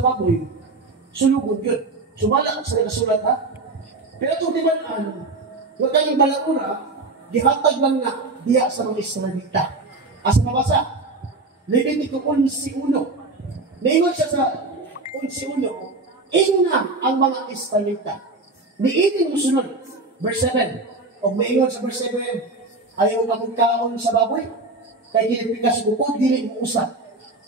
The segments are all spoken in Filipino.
sa baboy, sulugod yun. Sumala sa nasulat ha. Pero itong timanan, huwag kayong balaura, gihatag lang nga diya sa mga Israelita. Asa mabasa? Levitico 11:1. Naingon siya sa 11:1, ingna ang mga Israelita. Niitin mo sunod, verse 7. O maingon sa verse 7, ayaw ka magkaon sa baboy, kaya ginipikas bukod, dili mo usap.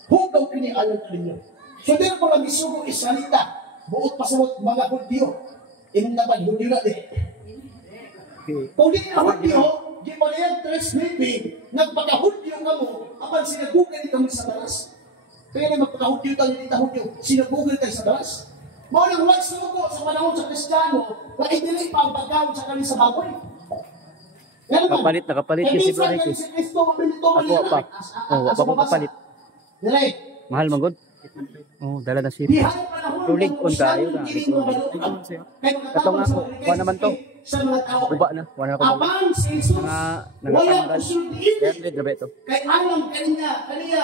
Hugaw kini alam ninyo. So din ko lang isugo Israelita, buot pasabot mga Hudyo. Inong naman, Hudyo na din. Kung di na Hudyo, di pa niyan translating, nagpaka-Hudyo ka mo, apan sinagugay kami sa talas. Kaya na magpaka-Hudyo tayo, hindi Hudyo, sinagugay tayo sa talas. Mga nang huwag sugo sa panahon sa Kristiyano, na idili pa ang pagkaon sa kanil sa baboy. Nakapalit kasi bro Ricky. Ako pa. Oh, ako kapalit. Mahal man gud. Oh, dala na si tulig on kayo na. Kato nga ako, kuha naman to. Uba na, wala ko. Mga nangatanggal. Kaya grabe to. Kay alam kaniya,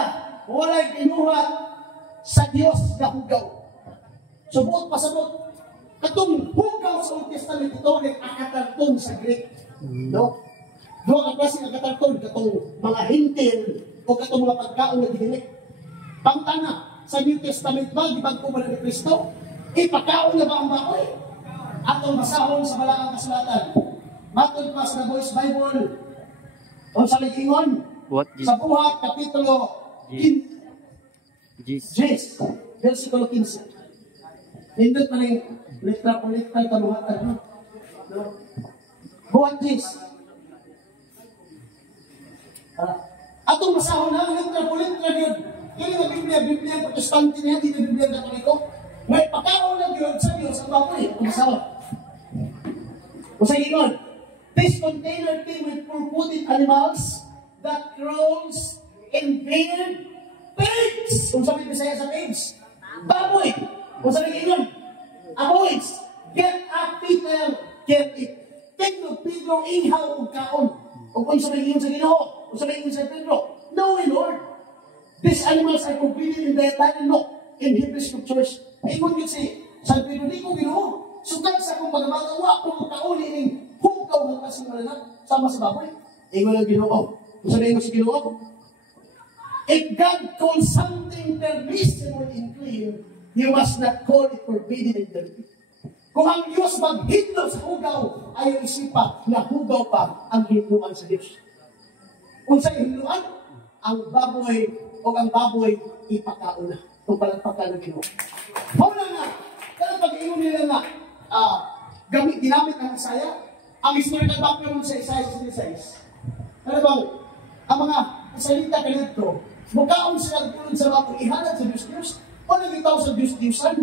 walay ginuhat sa Dios na hugaw. Subot pasabot. Katong hugaw sa Old Testament ito ay akatarton sa Greek. No? Doon ang klase ng akatarton, katong mga hintil o katong mga pagkaon na dinilik. Pangtana, sa New Testament ba, di ba ko ba ni Kristo? Ipakaon na ba ang bakoy? Atong basahon sa Malaang Kasulatan. Matod pa sa The Voice Bible. O sa Ligingon, sa Buhat, Kapitulo 10, versikulo 15. Nindot pa rin, litra po litra taluhatan. Buhat 10. Atong masahon na, litra po litra yun. Kaya nga Biblia, Protestante niya, hindi na Biblia Katoliko. May pagkaon lang yun sa Diyos ang baboy. Ang masahon. O sa ingon, this container came with four-footed animals that crawls and breed pigs. Kung sabi Bisaya sa pigs, baboy. Kung sabi ingon, aboys, get up, Peter, get it. Pedro, ihaw ang kaon. O kung sabi ingon sa Ginoo, kung sabi ingon sa Pedro, no, Lord. These animals are forbidden in the entire law in Hebrew Scriptures. Ingon yun si San Pedro, di ko Ginoo. Sukat sa kong pagmagawa, kung kauli ng hugaw ng kasingalan sama sa baboy. Ingon ang Ginoo. Kung sabi ingon si Ginoo, if God calls something permissible and clean, He must not call it forbidden and dirty. Kung ang Diyos maghindol sa hugaw, ayaw isipa na hugaw pa ang hinduan sa Diyos. Kung sa hinduan, ang baboy o ang baboy ipakauna kung palagpakan ng Ginoo. Mauna nga, kaya pag-iyon nila nga, ginamit ang Isaiah, ang historical background sa Isaiah 66. Ano bang, ang mga salita kanito, mukhaon sila tulad sa mga ihanag sa Diyos-Diyos, o nagitaw sa Diyos-Diyosan.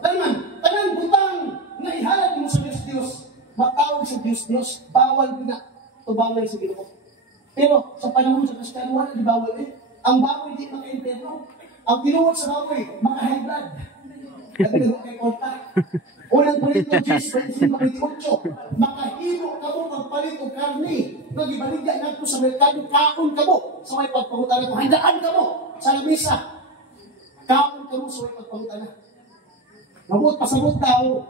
Tanang butang na ihanag mo sa Diyos-Diyos, matawag sa Diyos-Diyos, bawal mo na, tubangan sa Ginoo. Pero sa panahon sa Kristiyano, wala di bawal eh. Ang baboy di maka-impero. Ang tinuot sa baboy, maka-high blood. Kasi nag kay kontak. Unang Korinto 10:28, makahimo ka mo magpalit o karne. Nag-ibaligya nga ko sa merkado, kaon ka mo. Sa may pagpangutan ko, handaan ka mo sa lamisa. Kaon ka mo sa may pagpangutan. Mabot, pasabot daw.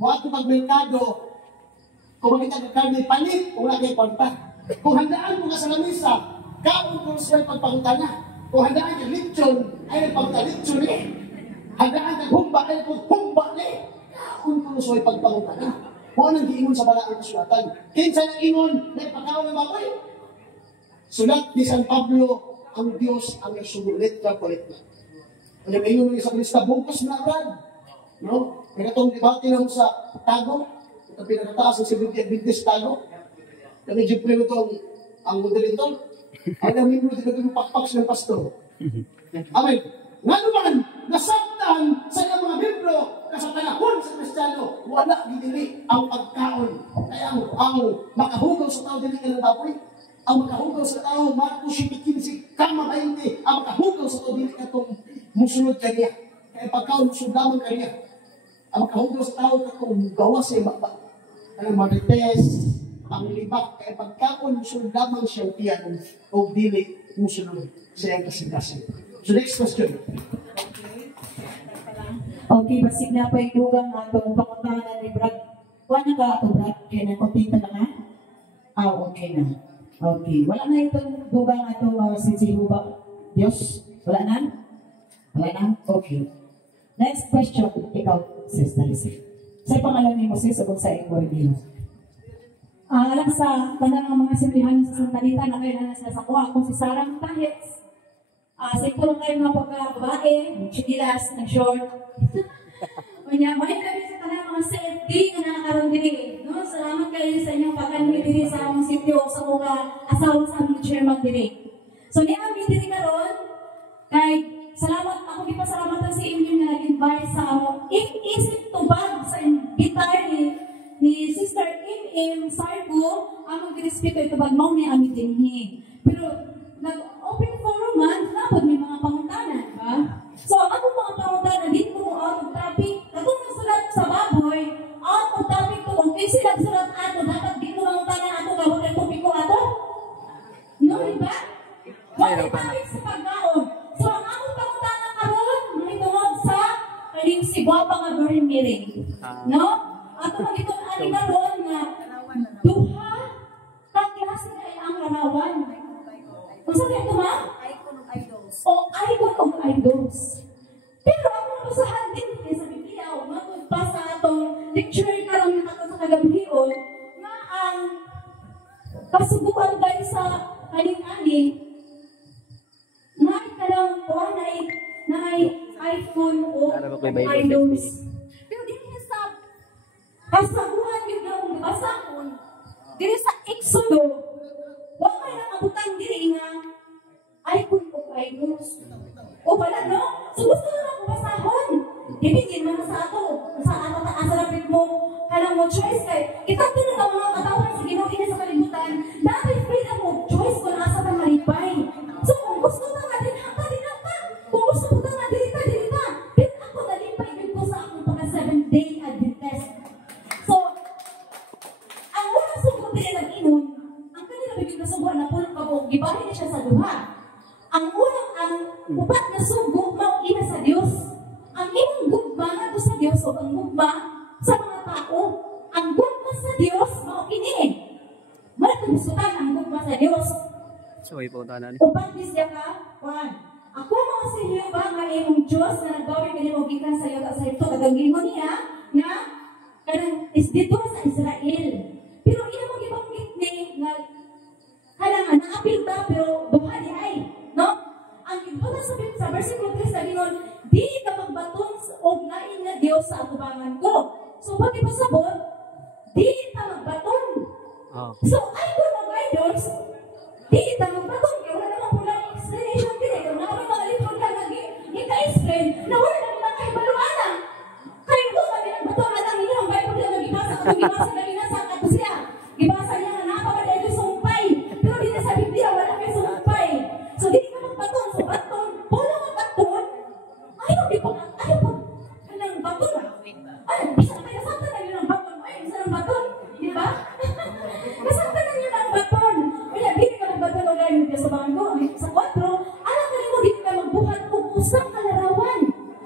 Buhat ko pag-merkado, kung makita ka karne, palit, wala kay kontak. Kung handaan mo ka sa lamisa, kaon ko sa may pagpangutan. Kung handaan ka lechon, ay nagpangutan lechon eh. Handaan ka humba, ay humba eh. Kaon ko sa may pagpangutan. Kung anong giingon sa Malaang Kasulatan. Kinsa na ingon, may pagkaon ng baboy. Sulat ni San Pablo, ang Diyos ang isugulit ka kulit-kulit. Kaya may ingon ng isang lista, bungkos na agad. No? Kaya itong debate lang sa tago, itong pinakataas ng Sibuti Adventist tago, kami jipre mo itong ang moderator, ay namin mo dito pakpak ng pastor. Amen. Nga naman, nasaktan sa iyong mga membro na sa panahon sa Kristiyano, wala dili ang pagkaon. Kaya ang makahugaw sa tao dili ka ng baboy, ang makahugaw sa tao, Marcos 15, kama 20, ang makahugaw sa tao dili ka itong musunod kanya. Kaya pagkaon musunod lamang kanya. Ang makahugaw sa tao katong gawa sa ibaba. Kaya marites, ang libak, kaya pagkaon musunod lamang siyang tiyan o dili musunod sa iyang kasindasin. So next question. Okay, basig na pa yung dugang atong pangutanan ni Brad. Wala ka ato, Brad? Kaya na, kompleto na nga? Okay na. Okay. Wala na itong dugang ato si Jehovah. Diyos? Wala na? Wala na? Okay. Next question. Ikaw, Sis Talisay. Sa pangalan ni Moses, sabon sa ikaw, Dino. Alam sa tanan ng mga simplihan sa santalita na kayo na sa kuha kung si Sarah Tahits. Sa ito lang kayo mga pagkababae, chigilas, nag-short. May kami sa tanan mga safety na nakakaroon din. No? Salamat kayo sa inyong pagkanmi din sa among sityo sa mga asawa sa aming chairman din. So niya kami din karon kay salamat ako gipasalamatan sa inyo nga nag-invite sa among isip tubag sa gitar ni Sister Im Sargo, among girespeto ito bag mao ni amin dinhi. Pero nag-open forum man, dapat may mga pangutanan, ba? So ako mga pangutanan dito mo out of topic, kung nasulat sa baboy, out of topic to, kung sila sulat ato, dapat dito pangutanan ato, gawin ang topiko ato? No, ba? Wala topic sa pagkaon. So ang akong pangutanan karon, manitungod sa kaning si Guapa nga Burn Miring. No? Ato magitong ani karon nga duha ka klase kay ang larawan. Kung saan ito ma? Icon of idols. O icon of idols. Pero ako nabasahan din sa Biblia o magbasa atong lecture karon nato sa kagabion nga ang kasubukan dahil sa kaning-ani na ikalang na icon o idols. Pero din sa kasabuhan yung naong basahon, din sa Exodo, huwag may nakabutang diri nga icon of idols. O pala, no? So gusto na ako basahon. Dibigin man sa ato. Sa ato taas sa lapit mo. Kanang mo choice kay. Kita din ang mga katawan sa ginawin na sa kalibutan. Dati freedom of choice kung asa ka malipay. So kung gusto na nga din hata, din hata. Kung gusto mo na dirita, dirita. Din ako nalipay din ko sa akong pagka 7-day Adventist. So, ang unang sugot din nag-inon, ang kanila bigyan na sugot na pulong kabog, gibahin niya siya sa duha. Ang unang, ang upat na sugot, mauina sa Diyos. Ang imong gugma na to sa Diyos o ang gugma sa mga tao. Ang gugma sa Diyos, maukini. Malatusutan ang gugma sa Diyos. So, ipuntahan Upat bisya ka, Juan. Ako mga sa iyo ba nga imong Diyos na nagbawi ka niyo gikan sa iyo at sa ito, kagagingon niya, nga, kanang is dito sa Israel. Pero ina mo gibanggit ni nga halangan naapil ta pero duha di ay, no? Ang ibuta sa versikulo 3 sa gingon, di ka magbaton og lain nga Dios sa atubangan ko. So pag ipasabot, di ka magbaton. So icon of idols, di ka magbaton. Kaya wala naman pula explanation din. Kaya wala naman mga litron ka nag-explain na wala naman nakahibaluana. Kaya kung kami nagbaton na lang ninyo, ang Bible na nagibasa kung gibasa na ginasa ato siya. Gibasa niya nga napakadali yung sumpay. Pero di na sa Biblia, wala kayo sumpay. So di ka magbaton. So baton, puno ang baton. Ayaw di pa, anong baton? Ay, bisa na kayo santa na yun ang baton. Ay, bisa ng baton. Di ba? Kasanta na yun ang baton. Kaya di ka magbaton o gano'n sa bangko. Sa 4, alam ka rin mo, di ka magbuhat kung usang kalarawan.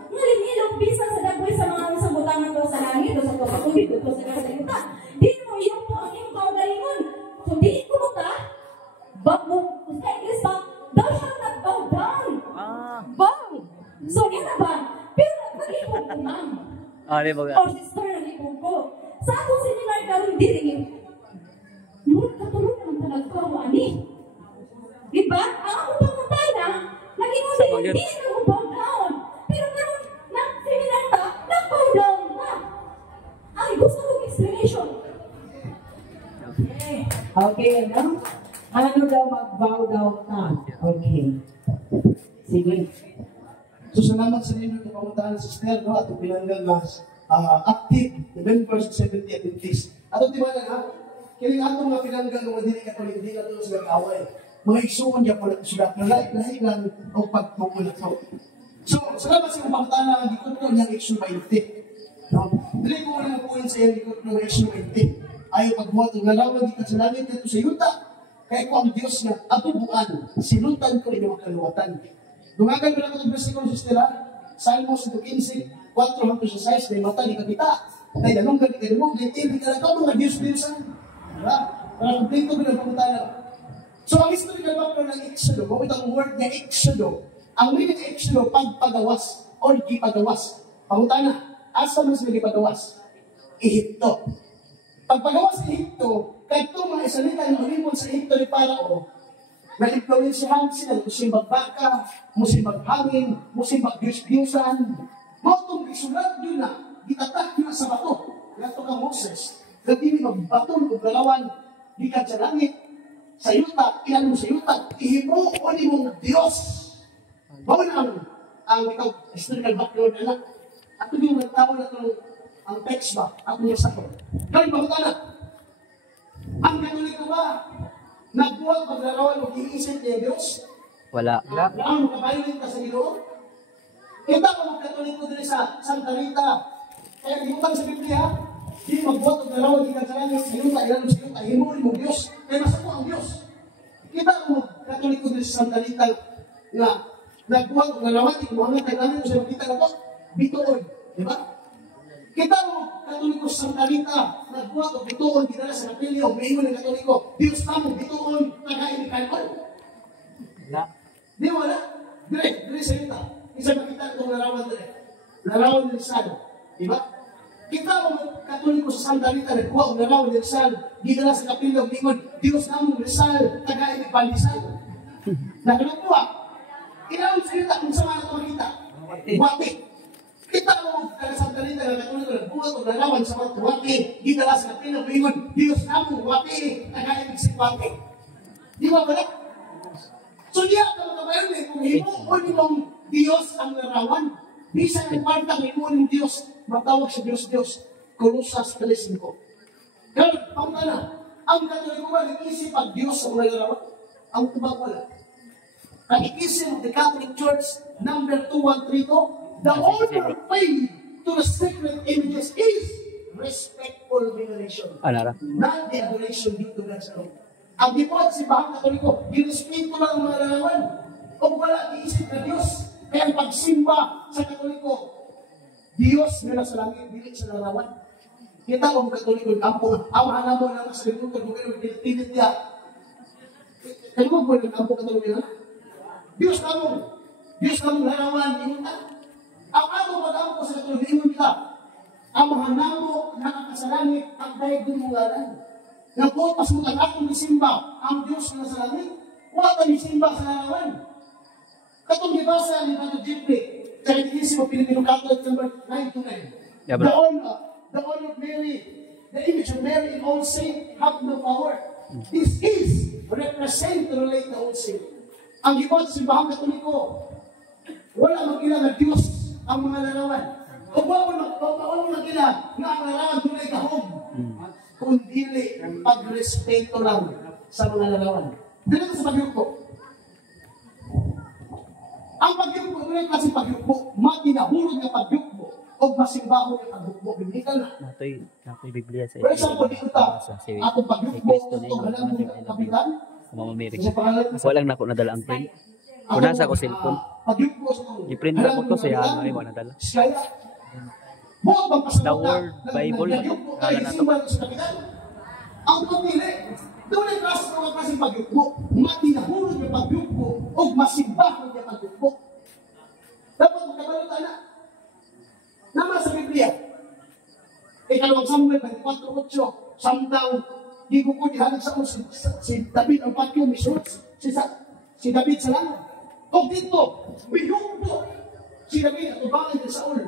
Ngalingilong bisa sa dagway sa mga isang butangan ko sa langit o sa kapatubig o sa kasalita. Di mo iyong po ang iyong kaugalingon. So di ko mo ta, back mo, sa English ba, thou shalt not bow down. Bow. So yun na ba? Pero nag-ipon ko ma'am. di ba? O sister, nag-ipon ko. Sa atong seminar karoon diri, murag katulog naman talaga ko ako ani. Diba? Ang akong pangutana, nag-ingon din, di ka mo bow down. Pero karoon, nag-seminar ka, nag-bow down ka. Ay, gusto kong explanation. Okay, no? Ano daw mag-bow down ka? Okay. Sige. So salamat sa inyo na pamuntahan sa sister, no? At pinanggal na active, November 70 Adventist. At ito diba ha? Kiling ato mga pinanggal ng madili katolik, hindi na ito sa nag-away. Mga isuon niya pala sulat na lahi lang o pagpupulat ko. So, salamat sa pamuntahan na gikot ko niyang Action 20. No? Dili ko wala po yun sa iyang gikot ng Action 20. Ayaw pagbuhat ng lalawan di ka sa langit dito sa yuta. Kaya ko ang Diyos na atubuan, sinutan ko inyong kaluwatan. Dumagan ko lang itong versikulo, sister, Salmos 15, 4 hangtod sa 6, may mata, di ka kita. May dalunggan, di ka dalunggan, di ka lang, mga Diyos-Diyosan. Diba? Para kumplito ko ng pangutana. So, ang historical background ng Exodo, kung itong word na Exodo, ang meaning ng Exodo, pagpagawas, o gipagawas. Pangutana, asa mo sila gipagawas? Ehipto. Pagpagawas sa Ehipto, kahit itong mga isalita ng ulimon sa Ehipto ni Parao, na-influensyahan sila, musimbag baka, musimbag hangin, musimbag Diyos-Diyosan. Motong isulat yun na, itatak yun sa bato. Nato ka Moses, hindi magbatong o galawan, di ka sa langit, sa yuta, ilan mo sa yuta, ihimo o ni mong Diyos. Bawal ang ikaw, historical background na lang. At yung nagtawag na itong ang text ba, ako niya sa ko. Kaya pagkutana, ang Katoliko ba, nagbuwag paglarawan o kiisip niya Diyos? Wala. Ang makabayonin ka sa Ginoo? Kita ko mga Katoliko din sa Santa Rita. Kaya ibutang sa Biblia, di magbuwag paglarawan, di ka sa langit, sa yuta, ilan mo sa yuta, himurin mo Diyos. Kaya nasa ko ang Diyos. Kita ko mga Katoliko din sa Santa Rita na nagbuwag paglarawan, di kumahangat tayo namin sa makita na to, bituon. Di ba? Kita mo, Katoliko sa Santa Rita, nagbuhat o bituon, ginala sa kapilyo, umiingon ng Katoliko, Diyos tamo, bituon, tagain ni Kalkon. Wala. Di wala. Dire sa Rita. Isa makita itong larawan dire. Larawan ng Rizal. Di ba? Kita mo, Katoliko sa Santa Rita, nagbuhat o larawan ng Rizal, ginala sa kapilyo, umiingon, Diyos tamo, Rizal, tagain ni Palisal. Nakalukuha. Ilawin sa Rita, kung saan ito makita. Wati. Kita mo, Santa Rita, nagkatuloy ko, nagbuhat o larawan sa mga wati, gitala sa kapila, buingon, Diyos namo, wati, tagaibig si wati. Di ba ba? So, diya, kamatabayan na, kung himuon mong Diyos ang larawan, bisan ang partang himuon ng Diyos, matawag sa Diyos, Kolosas 3:5. Kaya, pangtana, ang Katoliko ba, nag-isip ang Diyos ang larawan? Ang tubag wala. Ang ikisip of the Catholic Church, number 2132, the order of faith to the sacred images is respectful veneration. Anara. Not the adoration due to God's alone. Ang dipot si Bahang Katoliko, ginispeto lang ang mga larawan. O wala, iisip na Diyos. Kaya ang pagsimba sa Katoliko, Diyos na sa langit, bilit sa larawan. Kita ko ang Katoliko, ang awahan mo lang sa limutan, kung gano'n, pinipilit niya. Kaya mo po yung kampo Katoliko na? Diyos kamong larawan, imunta. Ang ako mag-ampo sa Katoliko ka, ang mga namo nakakasalangit ang dahil ng mga ngalan. Nakupas mo ang akong isimba, ang Diyos na sa langit. Huwag ang isimba sa larawan. Katong dibasa ni Pato Jeffrey, sa inisip mo Pilipino Catholic number 929. Yeah, the honor of Mary, the image of Mary in all saints have no power. This is represent to relate the all saints. Ang gibot sa Bahang Katoliko, wala magkila na Diyos ang mga larawan. O bawal magkila na ang larawan tunay kahog. Kundi pagrespeto lang sa mga larawan. Dito sa pagyuko. Ang pagyuko, may kasi pagyuko, matinahulog ng pagyuko o masimbaho ng pagyuko. Biblikal na. Natoy Biblia sa For example, dito ta, atong pagyuko, itong halang ng kapitan, Mamamirik. sa pangalan Walang nako nadala ang print. Kung nasa ko cellphone, i-print na ko to siya, ano yung nadala. The Word Bible, kala na to. Ang pamili, doon ay klase ng mga klaseng pagyukbo, matinahulog ng pagyukbo, o masimbahon ng pagyukbo. Dapat magkabalot na. Naman sa Biblia, ikalawang Samuel 24:8, samtang di ko po dihanag sa si David ang patyo, si David sa langit. O dito, biyukbo si David at ubangan ni Saul.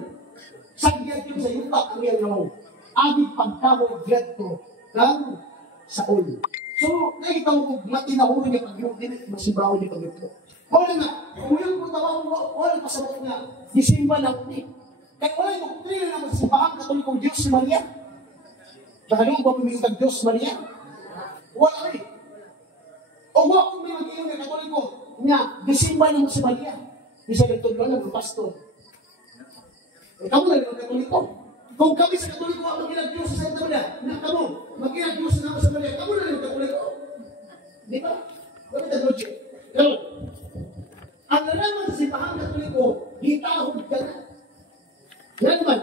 Sagyan yun sa yuta ang iyang nawang. Agit pagkawag dito ng Saul. So, nakita mo kung matinahuro niya pag-iwag din, masibaw niya pag-iwag. Wala na, umuyog mo tawag mo, wala pasabot nga, disimba na ulit. Kaya wala yung doktrina na magsibahan Katolikong Diyos si Maria. Nakalong ba pumigitag Diyos Maria? Wala rin. O wala kung may mag-iwag na Katoliko, niya, disimba na mo si Maria. Isa nagtulungan ng pastor. Ikaw na yung Katoliko. Kung kami sa Katoliko ang mag-ilag Diyos sa Santa Maria, na kamo, mag-ilag Diyos sa Santa Maria, kamo na yung Katoliko. Di ba? Bakit ang logic? Pero, ang nalaman sa simbahan Katoliko, hitahod ka na. Yan naman.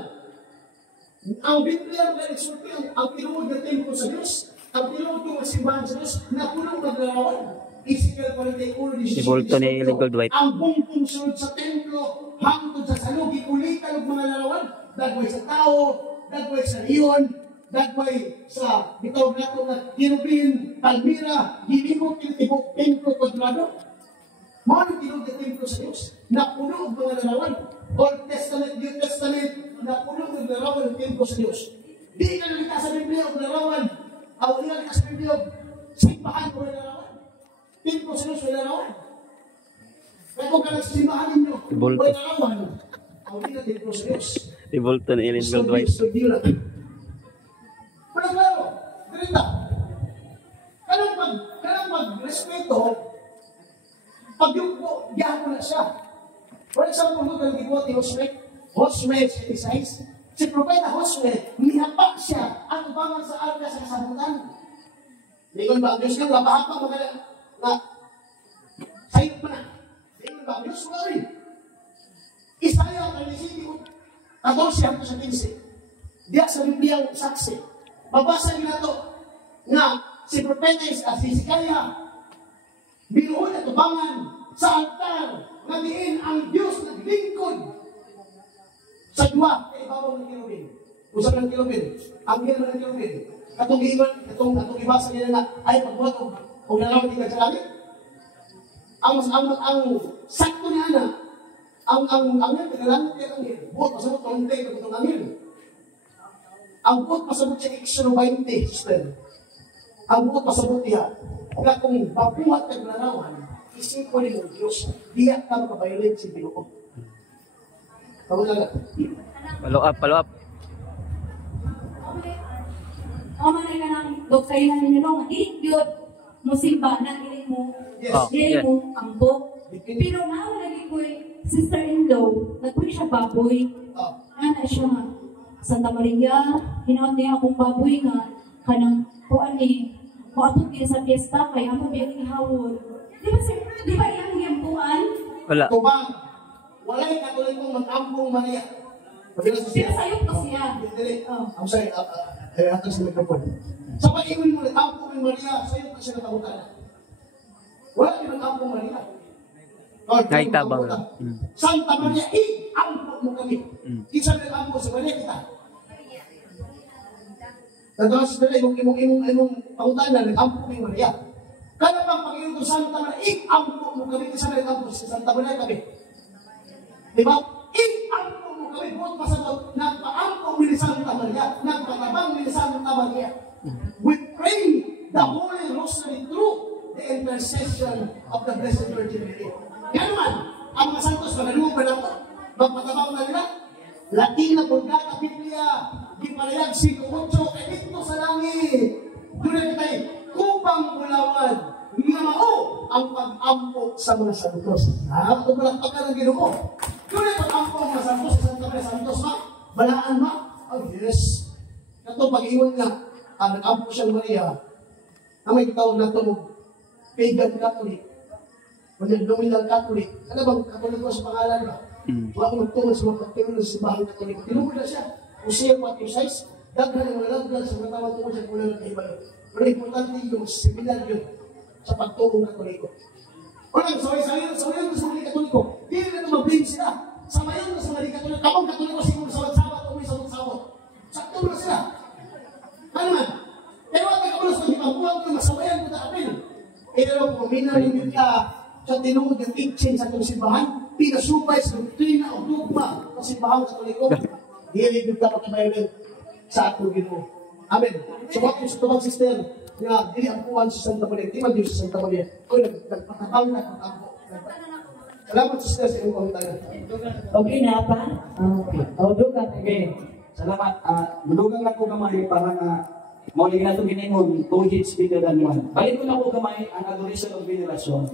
Ang Biblia na nagsulti ang tinuod na templo sa Diyos, ang tinuod ng simbahan sa Diyos, na punong maglarawan. Ezekiel 41, Ibulto ni Legal Dwight. ang buong sunod sa templo, hangtod sa salog, ikulitan ng mga larawan, dagway sa tao, dagway sa riyon, dagway sa bitawag nato na kirubin, palmira, hinimok, tinitibok, templo, kwadrado. Mga nang tinuod na templo sa Diyos, na puno ng mga larawan. Old Testament, New Testament, na puno ng larawan ng templo sa Diyos. Di ka nalita sa Biblia ng larawan, o di ka nalita sa Biblia, simbahan ko ng larawan. Templo sa Diyos, wala larawan. Kaya kung ka nagsisimbahan ninyo, wala larawan, o di ka templo sa Diyos. Ibulto ni Legal Dwight. Pero klaro, ganito. Kanang mag-respeto, pag yung po, diyan mo na siya. For example, kung nag-iwot ni Josue 76, si Propeta Josue, nihapa siya ang ubangan sa arka sa kasabutan. Lingon ba ang Diyos nga, labahapang mga na sayot pa na. Lingon ba ang Diyos? Wala rin. Isaya 14-15. Diya sa Biblia ang saksi. Babasa nila to nga si Propeta si Hezekiah binuhon at ubangan sa altar na diin ang Diyos naglingkod sa dua kay ibabaw ng kirubin. Usap ng kirubin, ang gilman ng kirubin. Katong ibasa nila na ay pagbuhat o nalaman di ka sa langit. Ang sakto niya na ang angel, nagalanit niya ang angel. Buhat pasabot ng hindi na itong angel. Ang buhat pasabot siya Exodus 20, sister. Ang buhat pasabot niya. Kaya kung mabuhat ng larawan, isipo ni ng Diyos, diya ka makabayalit si Pinoon. Tawag lang. Follow up. Ako man ay kanang doktrina ninyo nung iigyot mo simba na dili mo ang book. Pero nga lagi ko sister-in-law, nagpuli siya baboy. Ana siya nga, Santa Maria, hinaot niya akong baboy nga, kanang kuan ni, maabot niya sa piyesta, kaya mo biyang ihawol. Di ba iyang hiyampuan? Wala. Tubang, wala'y katolikong mag-ampong Maria. Pinasayot ko siya. I'm sorry, atas sa mikrofon. Sa pag-iwin mo, nag-ampong ni Maria, sa'yo ka siya natabutan. Wala yung nag-ampong Maria. Naitabang. Santa Maria, ampong mo kami. Isa nag-ampong sa Maria kita. Nagkakas nila, imong pangutanan, nag-ampong ni Maria. Kaya bang pag-iwin ko Santa Maria, ampong mo kami, isa nag-ampong sa Santa Maria kami. Diba? Ampong mo kami, buot pasabot, nagpa-ampong ni Santa Maria, nagpatabang ni Santa Maria. We pray the Holy Rosary through the intercession of the Blessed Virgin Mary. Yan naman, ang mga santos, magalungog ba na ito? Magpatabang na nila? Latina, Bulgata, Biblia, Gipalayag, 5-8, kay dito sa langit. Doon na tayo, kupang bulawan, nga mao ang pag-ampok sa mga santos. Ito balang pagka ng Ginoo. Doon na pag-ampok mga santos, sa Santa Maria Santos, ma? Balaan, ma? Oh, yes. Ito pag-iwan nga, ang nag-ampok siyang Maria, ang may tawag na ito mo, pagan Catholic. Nominal Catholic. Ano bang Catholic ko sa pangalan ba? Wala akong magtungod sa mga pagtungod sa simbahan Catholic. Tinugod na siya. Hosea 4:6, daghan ng mga lagdan sa mga tawag tungkol sa kulang ng kaibayo. Pero importante yung seminar yun sa pagtungkol ng Katoliko. Walang sawayan sa mga Katoliko. Hindi na ito mag-blame sila. Samayan na sa mga Katoliko. Kapag Katoliko siguro sabat-sabat o may sabot-sabot. Sakto na sila. Ano man? Pero ang kakabalas ng ipabuang ko, masawayan ko na apil. Pero kung minalingin ka sa tinungod ng teaching sa itong simbahan, pinasupay sa doktrina o dogma ng simbahan sa Katoliko, hiligid ka pagkabayaran sa atong Ginoo. Amen. So, what is ito sister na dili ang puwan sa Santa Maria, di man Diyos sa Santa Maria, o nagpatabang na pag-ampo. Salamat sister sa iyong komentayo. Okay na pa? Okay. O, dugan. Okay. Salamat. Madugang na po gamay para na mauling na itong giningon, 2 hits bigger than 1. Balik ko na po gamay ang adoration of veneration.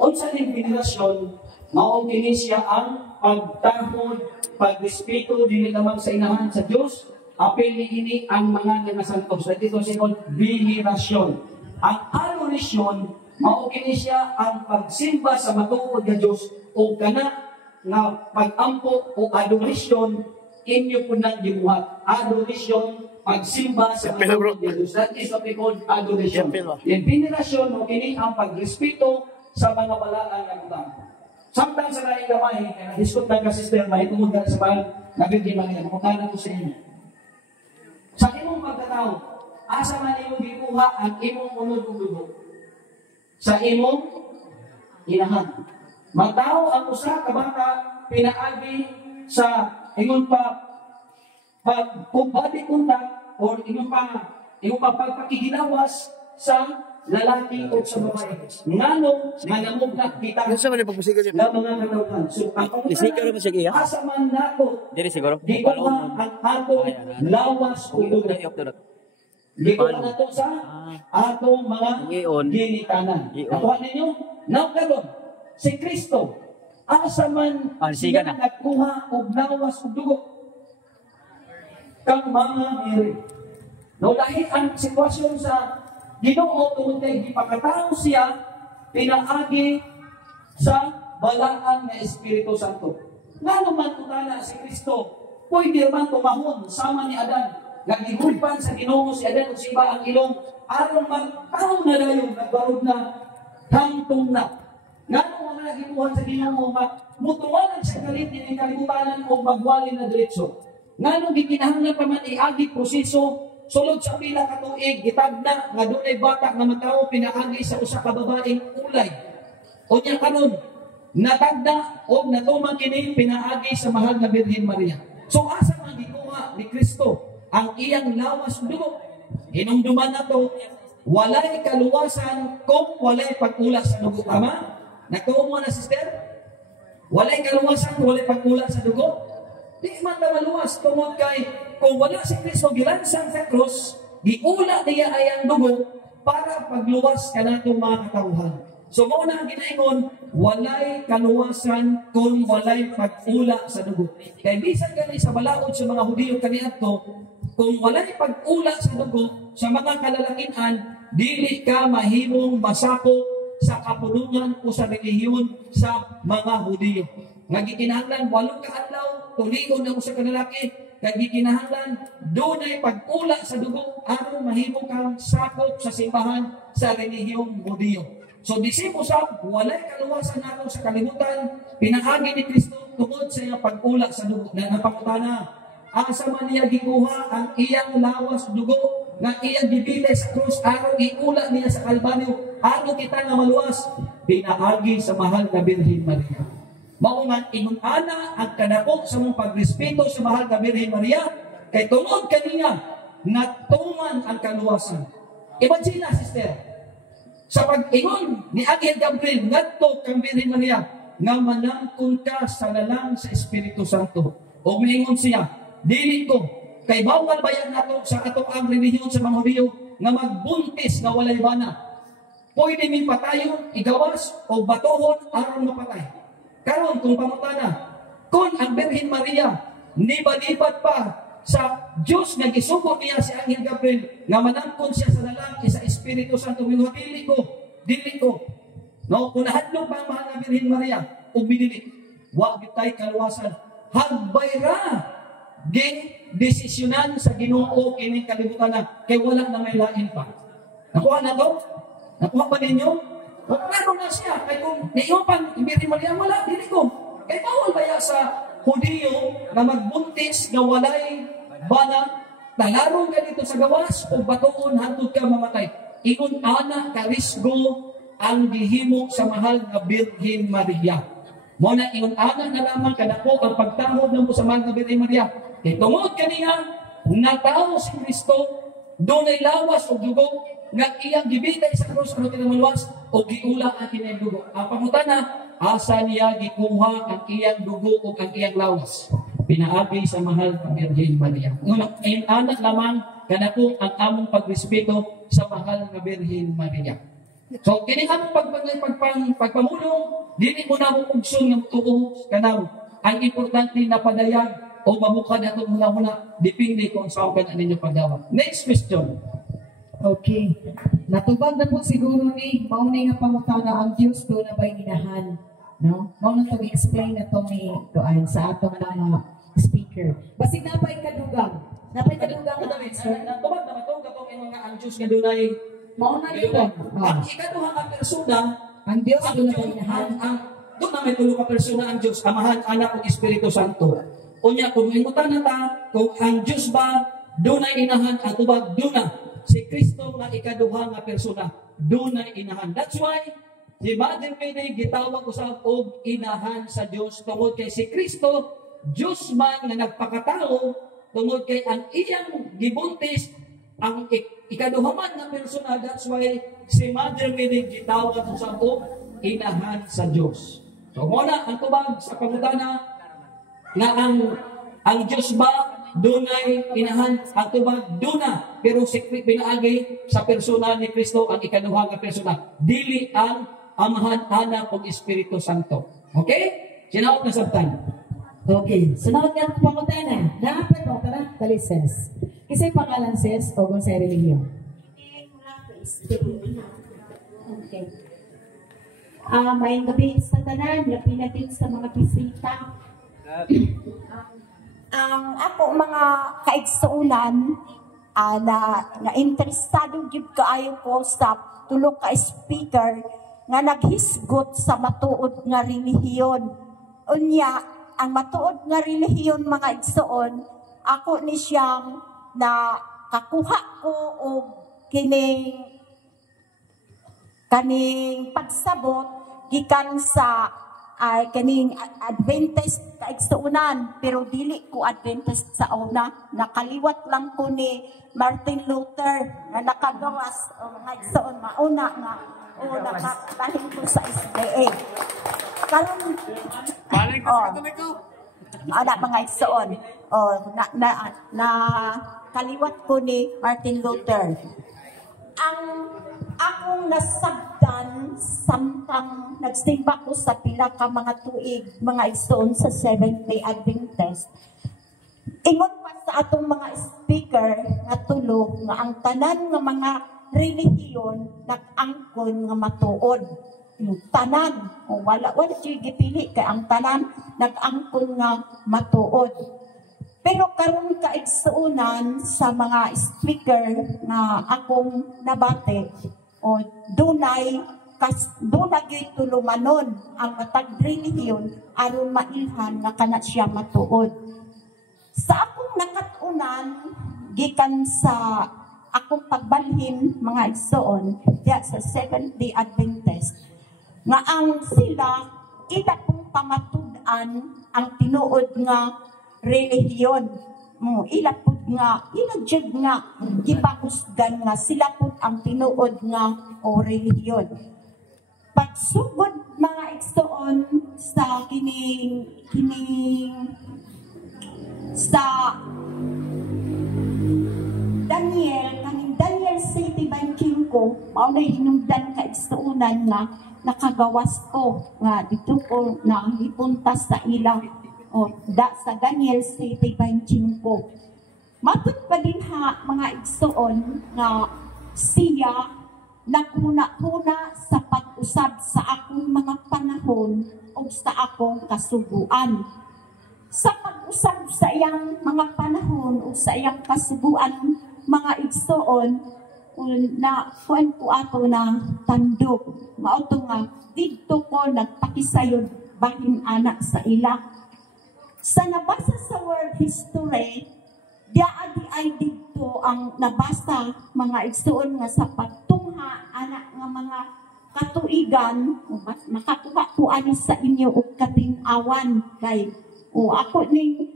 Unsa ning veneration, maong kini siya ang pagtahod, pagrespeto dili naman sa inahan sa Dios, apil niini ang mga nagasantos. That is what's called veneration. Ang adoration, mao kini siya ang pagsimba sa matuod nga Dios o kana nga pag-ampo o adoration inyo po nang gibuhat. Adoration, pagsimba sa mga Diyos. That is what we call adoration. Yung veneration, o kini ang pagrespeto sa mga balaan ng utang. Samtang sa laing gamay, kaya na-discuss lang ka sister, may tumod ka sa bahan, nabigyan lang yan, makutana ko sa inyo. Sa imong pagkatao, asa man imong gikuha ang imong unod ug dugo? Sa imong inahan. Matao ang usa ka bata pinaagi sa ingon pa kung body contact o ingon pa pagpakiginawas sa lalaki o sa babae. Ngano nga namugna kita Ano sa man pagpusiga siya? na mga katawhan. So ang Isigaw naman siya iya? asa man nato Diri siguro. gikuha ang atong lawas o dugo. Gikuha nato sa atong mga Gion. ginikanan. Gion. Nakuha ninyo? Now karon si Kristo asa man Siga na. nagkuha og lawas o dugo kang mga miri. No, dahil ang sitwasyon sa Ginoo tungod kay gipakatao siya pinaagi sa balaan nga Espiritu Santo. Nga naman utala si Kristo, pwede man tumahon sama ni Adan, nga gihulpan sa Ginoo si Adan ug si Eva ang ilong aron magtao na dayon nagbarog na hangtong na. Nga naman nga gibuhat sa Ginoo nga mutuwanan sa kalit ni kalibutanan o magwali na diretso. Nga nung gikinahanglan pa man iagi proseso sulod sa pila ka tuig gitagna nga dunay bata nga matawo pinaagi sa usa ka babaeng ulay. Unya karon natagda o natuman kini pinaagi sa mahal na Birhen Maria. So asa man gikuha ni Kristo ang iyang lawas dugo? Hinumduman nato walay kaluwasan kung walay pag-ula sa dugo. Tama? Natuo mo na sister? Walay kaluwasan kung walay pag-ula sa dugo? Di man na maluwas tungod kay kung wala si Kristo gilansang sa krus, giula niya ay ang dugo para pagluwas ka natong mga katauhan. So muna ang ginaingon, walay kaluwasan kung walay pag-ula sa dugo. Kaya bisan gani sa balaod sa mga Hudiyo kaniadto, kung walay pag-ula sa dugo sa mga kalalakihan, dili ka mahimong masako sa kapunungan o sa relihiyon sa mga Hudiyo. Nga gikinahanglan 8 ka adlaw tuligon ang usa ka lalaki kay gikinahanglan dunay pag-ula sa dugo aron mahimo kang sakop sa simbahan sa relihiyong Hudiyo. So disipo sab walay kaluwasan nato sa kalibutan pinaagi ni Kristo tungod sa iyang pag-ula sa dugo. Na napakutana asa man niya gikuha ang iyang lawas dugo nga iyang gibilay sa krus aron iula niya sa Kalbaryo aron kita nga maluwas pinaagi sa mahal na Birhen Maria. Mao nga ingon ana ang kadako sa mong pagrespeto sa mahal na Birhen Maria kay tungod kaniya natuman ang kaluwasan. Imagine na sister, sa pag-ingon ni Arcangel Gabriel ngadto kang Birhen Maria nga manangkon ka sa lalang sa Espiritu Santo. O miingon siya, dili ko kay bawal bayan nato sa ato ang relihiyon sa mga Hudiyo nga magbuntis nga walay bana. Pwede mi patayon, igawas o batohon aron mapatay. Karon kung pamutana, kung ang Birhen Maria nibalipat pa sa Diyos nga gisugo niya si Arcangel Gabriel nga manangkon siya sa lalaki sa Espiritu Santo, dili ko. No, kung nahadlok pa ang mahal na Birhen Maria, umidili, wa bitay kaluwasan. Hagbay ra ging desisyonan sa Ginoo kining kalibutan na kay wala na may lain pa. Nakuha na to? Nakuha pa ninyo? Klaro na siya. Kaya kung naiupan, Birhen Maria, wala, dili ko. Kaya bawal baya sa Hudiyo na magbuntis na walay bana, talarong ka dito sa gawas o batoon hantod ka mamatay. Ingon ana karisgo ang gihimo sa mahal na Birhen Maria. Muna ingon ana na lamang kadako ang pagtahod ng sa mahal na Birhen Maria. Kaya tungod kaniya, natao si Kristo, dunay lawas o dugo, nga iyang gibitay sa krus ano tinamaluwas o giula ang kanyang dugo. Ang pangutana, asa niya gikuha ang iyang dugo o ang iyang lawas? Pinaagi sa mahal na Birhen Maria. Ngunit anak lamang kanako ang among pagrespeto sa mahal na Birhen Maria. So kini among pagpamulong dili mo na mo ugson ng tuo kanaw. Ang importante na padayag o mamukad ato mula depende kung saan ka ninyo pagdawat. Next question. Okay. Natubag na po siguro ni maunay nga pangutana ang Diyos do na ba'y inahan. No? Maunay to explain na to ni Doan sa atong mga speaker. Basig na pa ikadugang. Napay kadugang Kadami, sir. tubag naman ito, katong yung mga anjos nga dunay. Mauna nito. Ang ikaduha ka persona, Ang Diyos ang doon na Diyos, pinahan. doon namin tulo ka persona ang Diyos, Amahan, Anak, ug Espiritu Santo. Unya, kung ingutan na ta, kung ang Diyos ba, doon ay inahan, at tubag, doon na. Si Kristo nga ikaduha nga persona, doon ay inahan. That's why, si Mother Mary, gitawag ko sa og inahan sa Diyos, tungod kay si Kristo, Diyos man na nagpakatao, tungod kay ang iyang gibuntis, ang ikaduha man nga persona. That's why, si Mother Mary, gitawag ko sa og inahan sa Diyos. So, muna, ang tubag sa pangutana, nga ang Diyos ba, dunay inahan, ang tubag, duna, pero secret pinaagi sa persona ni Kristo, ang ikaduha nga persona, dili ang Amahan, Anak, ug Espiritu Santo. Okay? Sinaot na sabtan. Okay, sunod nga ang pangutana. Dapat mo, tara, dali sis. Kisa'y pangalan sis o kung sa'y religiyon? Okay. Mayang gabi sa tanan, lapi natin sa mga bisita. Ang ako mga kaigsuunan na interesado gyud kaayo ko sa tulo ka speaker nga naghisgot sa matuod nga relihiyon. Unya, ang matuod nga relihiyon mga igsuon, ako ni siyang na kakuha ko og kaning pagsabot gikan sa kaning Adventist kaigsuunan, pero dili ko Adventist sa una. Nakaliwat lang ko ni Martin Luther na nakagawas o mga igsuon mauna nga o nakabalhin ko sa SDA. Karon mga igsuon na kaliwat ko ni Martin Luther. Ang akong nasabdan samtang nagsimba ko sa pila ka mga tuig, mga igsoon sa Seventh-day Adventist. Ingon pa sa atong mga speaker nga tulo nga ang tanan nga mga relihiyon nag-angkon nga matuod. Yung tanan, wala siya gipili kay ang tanan nag-angkon nga matuod. Pero karon kaigsuunan sa mga speaker nga akong nabate, o dunay tulumanon ang matag relihiyon aron mailhan nga kana siya matuod. Sa akong nakatunan gikan sa akong pagbalhin mga igsoon diya sa Seventh-day Adventist nga ang sila ila pong pamatud-an ang tinuod nga relihiyon. Ila pud nga gipahusgan nga sila pud ang tinuod nga o relihiyon. Pagsugod mga igsoon sa kining sa Daniel 7:5 mao na hinungdan ka igsuonan nga nakagawas ko nga dito ko na ipuntas sa ila sa Daniel 7:25. Matod pa din ha mga igsoon nga siya naguna-una sa pag-usab sa akong mga panahon o sa akong kasuguan. Sa pag-usab sa iyang mga panahon o sa iyang kasuguan mga igsoon na kuan ko ato na tandog. Mao to nga didto ko nagpakisayod bahin anak sa ila. Sa nabasa sa world history, diadi ay dito ang nabasa mga igsuon nga sa pagtungha anak nga mga katuigan, makakuha ko ani sa inyo og kating-awan kay ako ning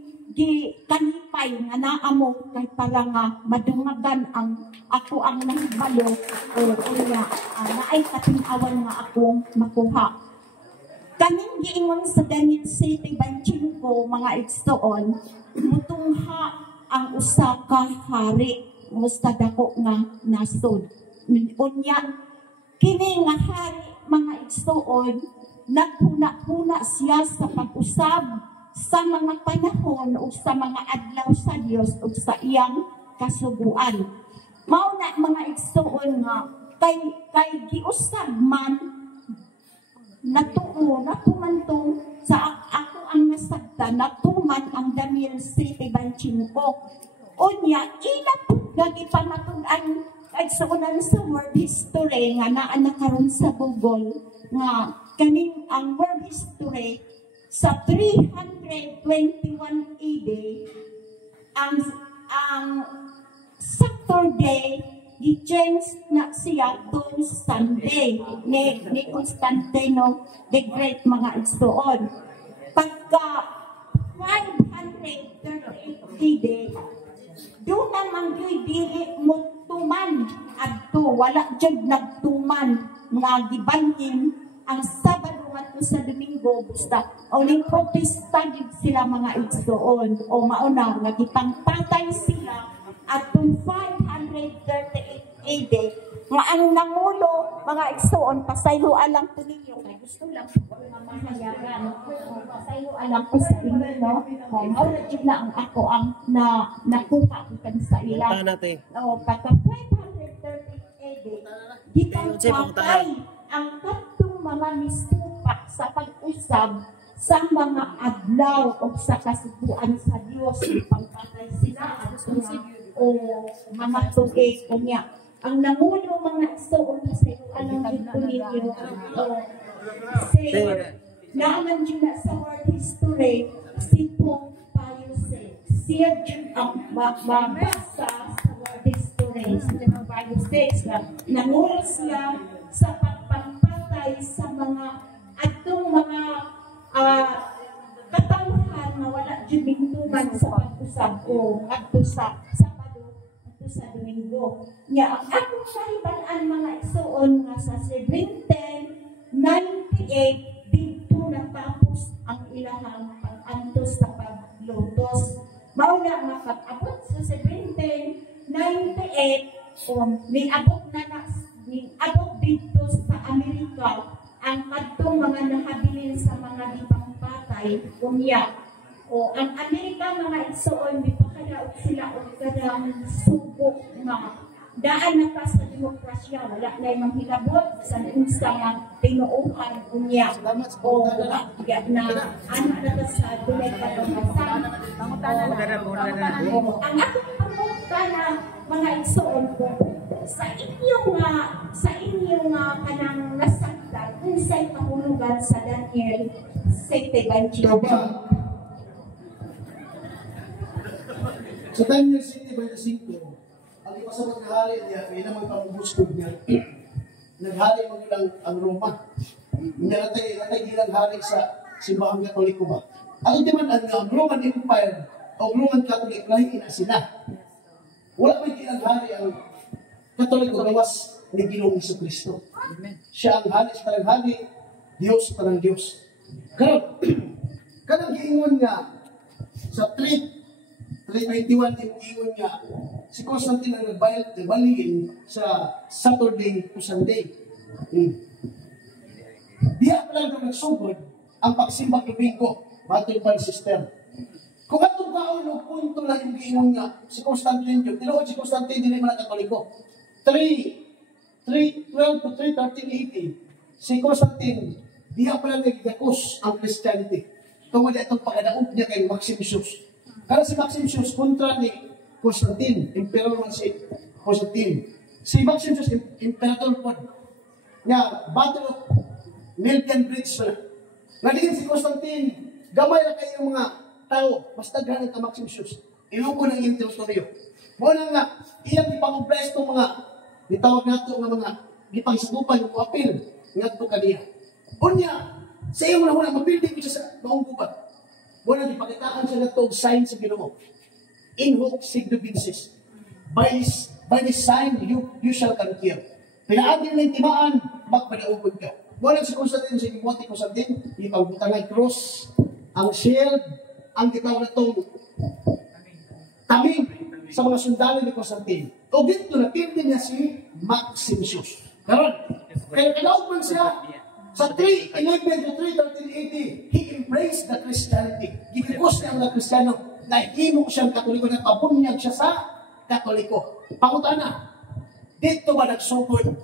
kanipay nga naamo kay para nga madungagan ang ako ang nahibalo o unya naay kating-awan nga akong makuha. Kaning giingon sa Daniel 7:25 mga igsoon, mutungha ang usa ka hari sa dako nga nasod. Unya kini nga hari mga igsoon naghuna-huna siya sa pag-usab sa mga panahon o sa mga adlaw sa Dios o sa iyang kasuguan. Mao na mga igsoon nga kay giusab man natuo natumantong sa ako ang nasagda na tuman ang Daniel 7:25. Unya, ila po nagipamatunan kaigsuonan sa world history nga naa na karon sa Google nga kaning ang world history sa 321 AD ang Saturday gi-change na siya to Sunday ni Constantino the Great mga igsoon. Pagka 538 AD doon naman yung dili mo tuman adto wala jud nagtuman nga gibanhin ang Sabado ngadto sa Domingo basta uling protesta gid sila mga igsoon o mauna nga gipangpatay sila atong 538 AD nga ang nangulo mga igsoon pasayloan lang to ninyo kay gusto lang ko mamahayagan pasayloan lang ko sa inyo no mao jud na ang ako ang nakuha kan sa ila o pagka 538 AD gipangpatay ang katong mga mistupak sa pag-usab sa mga adlaw o sa kasubuan sa Dios pangpatay sila o mga tugig kunya ang nangulo mga igsoon sa alang dito ninyo say naaman dyan na sa world history si Pope Pius VI siya dyan ang mabasa sa world history si Pope Pius VI nangulo siya sa pagpapatay sa mga atong mga katauhan na wala dyan mintuman sa pag-usab o ato sa sa Domingo. Nya ang akong sahibanan mga igsoon nga sa 1798 dito natapos ang ilahang pag-antos sa paglutos. Mao na nga pag-abot sa 1798 niabot dito sa Amerika ang kadtong mga nahabilin sa mga dipangpatay kunya o ang Amerika mga igsoon gipakadaog sila og kadang subok nga daan na ta sa demokrasya wala na imong hilabot sa unsa nga tinuohan unya o na ana na sa dunay pagkasan ang akong pangutana mga igsoon ko sa inyong kanang nasagdan unsay kahulugan sa Daniel 7:25. Sa Daniel 7:25, ang ipasabot na hari niya, may naman pang-buskog niya. Naghari mo nilang ang Roma. Natay ilang hari sa simbahang Katoliko ba? Ang naman ang Roman Empire o Roman Catholic lahi na sila. Wala may ilang hari ang Katoliko gawas ni Ginoong Jesucristo. Siya ang hari sa talang hari, Diyos sa talang Diyos. Karon, kanang giingon nga sa 3:21 yung ingon niya, si Constantine ang nagbaligin sa Saturday to Sunday. Diya pa lang nagsugod ang pagsimba Domingo, batong pag-sister. Kung atong kaon o punto lang yung ingon niya, si Constantine yun, tinuod si Constantine din yung mga Katoliko. 3:12 to 3:13-80, si Constantine, diya pa lang nagdakos ang Christianity. Tungod itong pagkadaog niya kay Maximus. Kaya si Maximus kontra ni Constantine, Emperor man si Constantine. Si Maximus, Imperator po. Nga, Battle of Milton Bridge pala. Nagiging si Constantine, gamay na kayo mga tao, mas daghan ka Maximus. Iluko ng yung teritoryo. Muna nga, iyang ipang-oppress itong mga, itawag nato ng mga ipang-sagupan, yung apil, nga ito kaniya. Unya, sa iyo muna mapildi ko siya sa maong gubat. Muna, ipakitakan siya na ito sign sa Ginoo. In hoc signo vinces. By this sign, you shall come here. Pinaagin na yung timaan, magpadaugod ka. Muna si Constantine, si Timothy Constantine, ipagbutan ng cross, ang shield, ang kitawag na itong tamig sa mga sundalo ni Constantine. O dito, napildi niya si Maximus. Karon, kaya kanaog man siya, sa 3:11 to 3:13-80, he embraced the Christianity. Gibigos niya ang mga Kristiyano. Nahimo siyang Katoliko na pabunyag siya sa Katoliko. Pangutana, dito ba nagsugod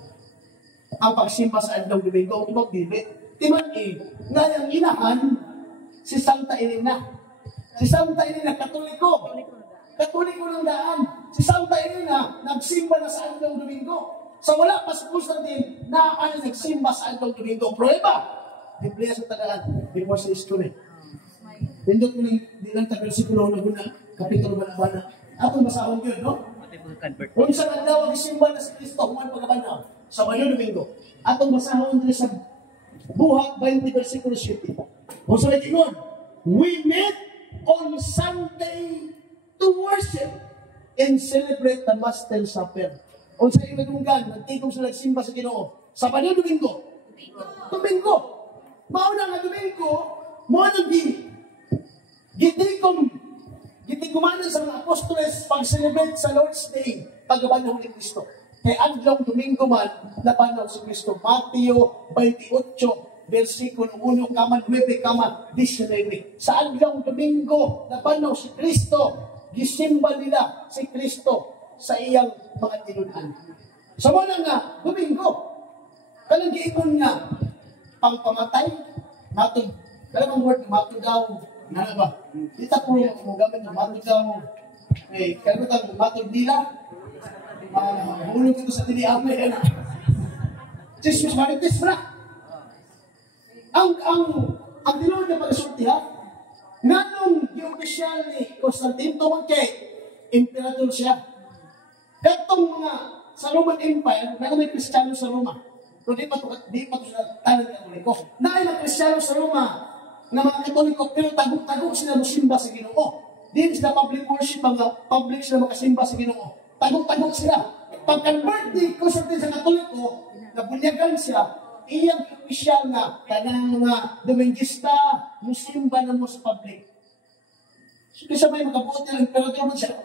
ang pagsimba sa Adlaw Domingo? Tibag dili. Timan nga yung inahan, Si Santa Elena. Si Santa Elena, Katoliko. Katoliko ng daan. Si Santa Elena, nagsimba na sa Adlaw Domingo. Sa wala pa sa Constantine, na ano nagsimba sa Adlaw Domingo. Prueba. Biblia sa tagaan. Before sa history. Pindot mo lang taga-sikulo na guna. Kapitulo ba na ba na? Atong basahon yun, no? Kung sa adlaw ang simba na si Kristo, human pagkabanaw. Sa Adlaw Domingo. Atong basahon din sa Buhat 20 versikulo 7. Kung sa latingon, we met on Sunday to worship and celebrate the Master Supper. O sa imadunggan, nagtigong sila simba sa Ginoo. Sa Adlaw Domingo. Domingo. Mauna nga Domingo, mo nang gitigumanan sa mga apostoles pag-celebrate sa Lord's Day, pagkabanaw ni Kristo. Kay Adlaw Domingo man, napanaw si Kristo. Mateo 28, versikulo 1, 9, Sa Adlaw Domingo, napanaw si Kristo. Gisimba nila si Kristo sa iyang mga tinunan. Sa mga nga, Domingo, kalang giingon nga, pangpamatay, matod, kalang word, matod daw, na ba? Kita po yung gamit ng matod daw, kalang matod nila, hulog ito sa tiniamay, Jesus Marites, bra. Ang tinawag na pag-asulti, ha? Nga nung i-official ni Constantine, tungkol kay Imperator siya. Katong mga sa Roman Empire, na may Kristiyano sa Roma. Pero di pa ito sa tanan ng Katoliko. Na ay mga Kristiyano sa Roma, na mga Katoliko, pero tago-tago sila musimba sa Ginoo. Di sila public worship, mga public sila makasimba sa Ginoo. Tago-tago sila. Pag-convert ni Constantine sa Katoliko, nabunyagan siya, iyang opisyal nga, tanang mga Domingista, musimba na mo sa public. So, kaya may makabuot ng Imperator mo siya.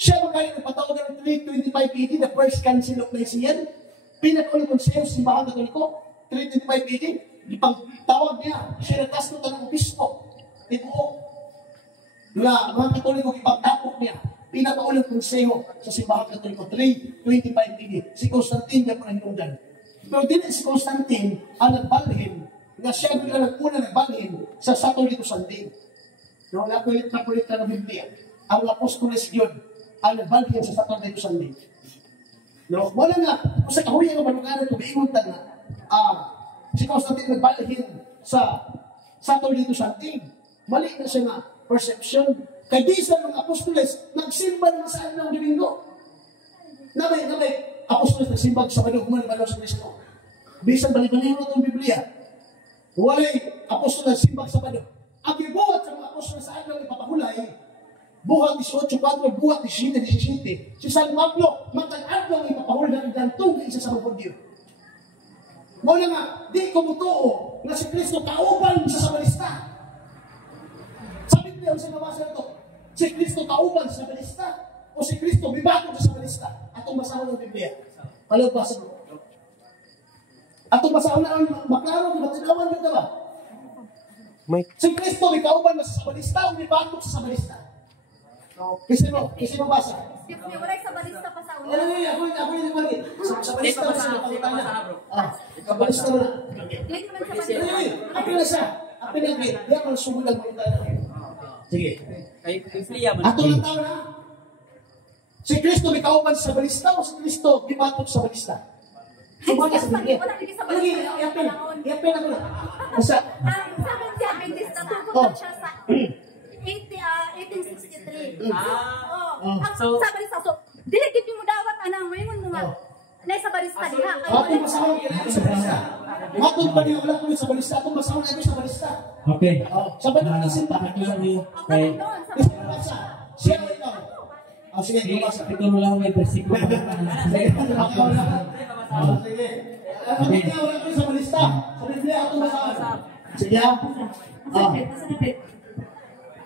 Siya magkaya nagpatawag ng 325 AD, the first council of Nicene. Pinag-ulit kong siya, simbahan Katoliko, 325 AD. Ipagtawag niya, siya nagkasto ng obispo. Tibuok. Mga Katoliko, ipagtapok niya. Pinag-ulit kong siya sa simbahan Katoliko, 325 AD. Si Constantine niya panahinggan. Pero din si Constantine ang nagbalhin na siya bigla nagpuna nagbalhin sa Saturday to Sunday. No, nakulit na ng Biblia. Ang apostoles yun ang nagbalhin sa Saturday to Sunday. No, wala nga. Kung sa kahuyan ng baluganan ito, iinguntan na si Constantine nagbalhin sa Saturday to Sunday. Mali na siya nga perception. Kaya di sa mga apostoles, nagsimba naman sa Adlaw Domingo. Namay, apostoles nagsimbag sa Baluguman, Balaw sa Kristo. Bisan balik-balik mo itong Biblia. Walay apostoles nagsimbag sa Baluguman. Ang ibuhat sa mga apostoles sa Adlaw ipapahulay, buhat 18-4, buhat 17-17. Si San Pablo, matag-adlaw ipapahulay ng gantong isa sa mga Hudyo. Muna nga, di ko mutuo na si Kristo kauban sa Sabalista. Sa Biblia, ang sinabasa ito, si Kristo kauban sa Sabalista o si Kristo bibago sa Sabalista. Atong basahon ng Biblia. Palabasa mo. Atong basahon na ang maklaro, matinawan nyo ba? Si Kristo may kauban sa Sabalista o bibago sa Sabalista. Kasi mo basa. Wala sa balista pa sa ulo. Ako yung nagmali. Sa balista ba sa pagkakita? Balista mo na. Apil na siya. Apil na siya. Di ako sumulang pagkakita. Sige. Ato lang tao na. Si Kristo may kauban sa balista o si Kristo bibatok sa balista? Sumaka sa Biblia. Iapil ako na. Asa? Sa mga Adventist, natungkol siya sa 1863. So, sa balista. So, diligid mo dawat, anang, mayroon mo nga. Na sa balista diha. Atong masahon kailangan sa balista. Atong ba niya wala ko sa balista? Atong masahon na sa balista. Okay. Sa balista ng simbahan. Okay. Siya ikaw. Sige, Ito mo lang may versikulo. Sige. Sige, wala ko sa balista. Sa Biblia, atong masahon. Sige.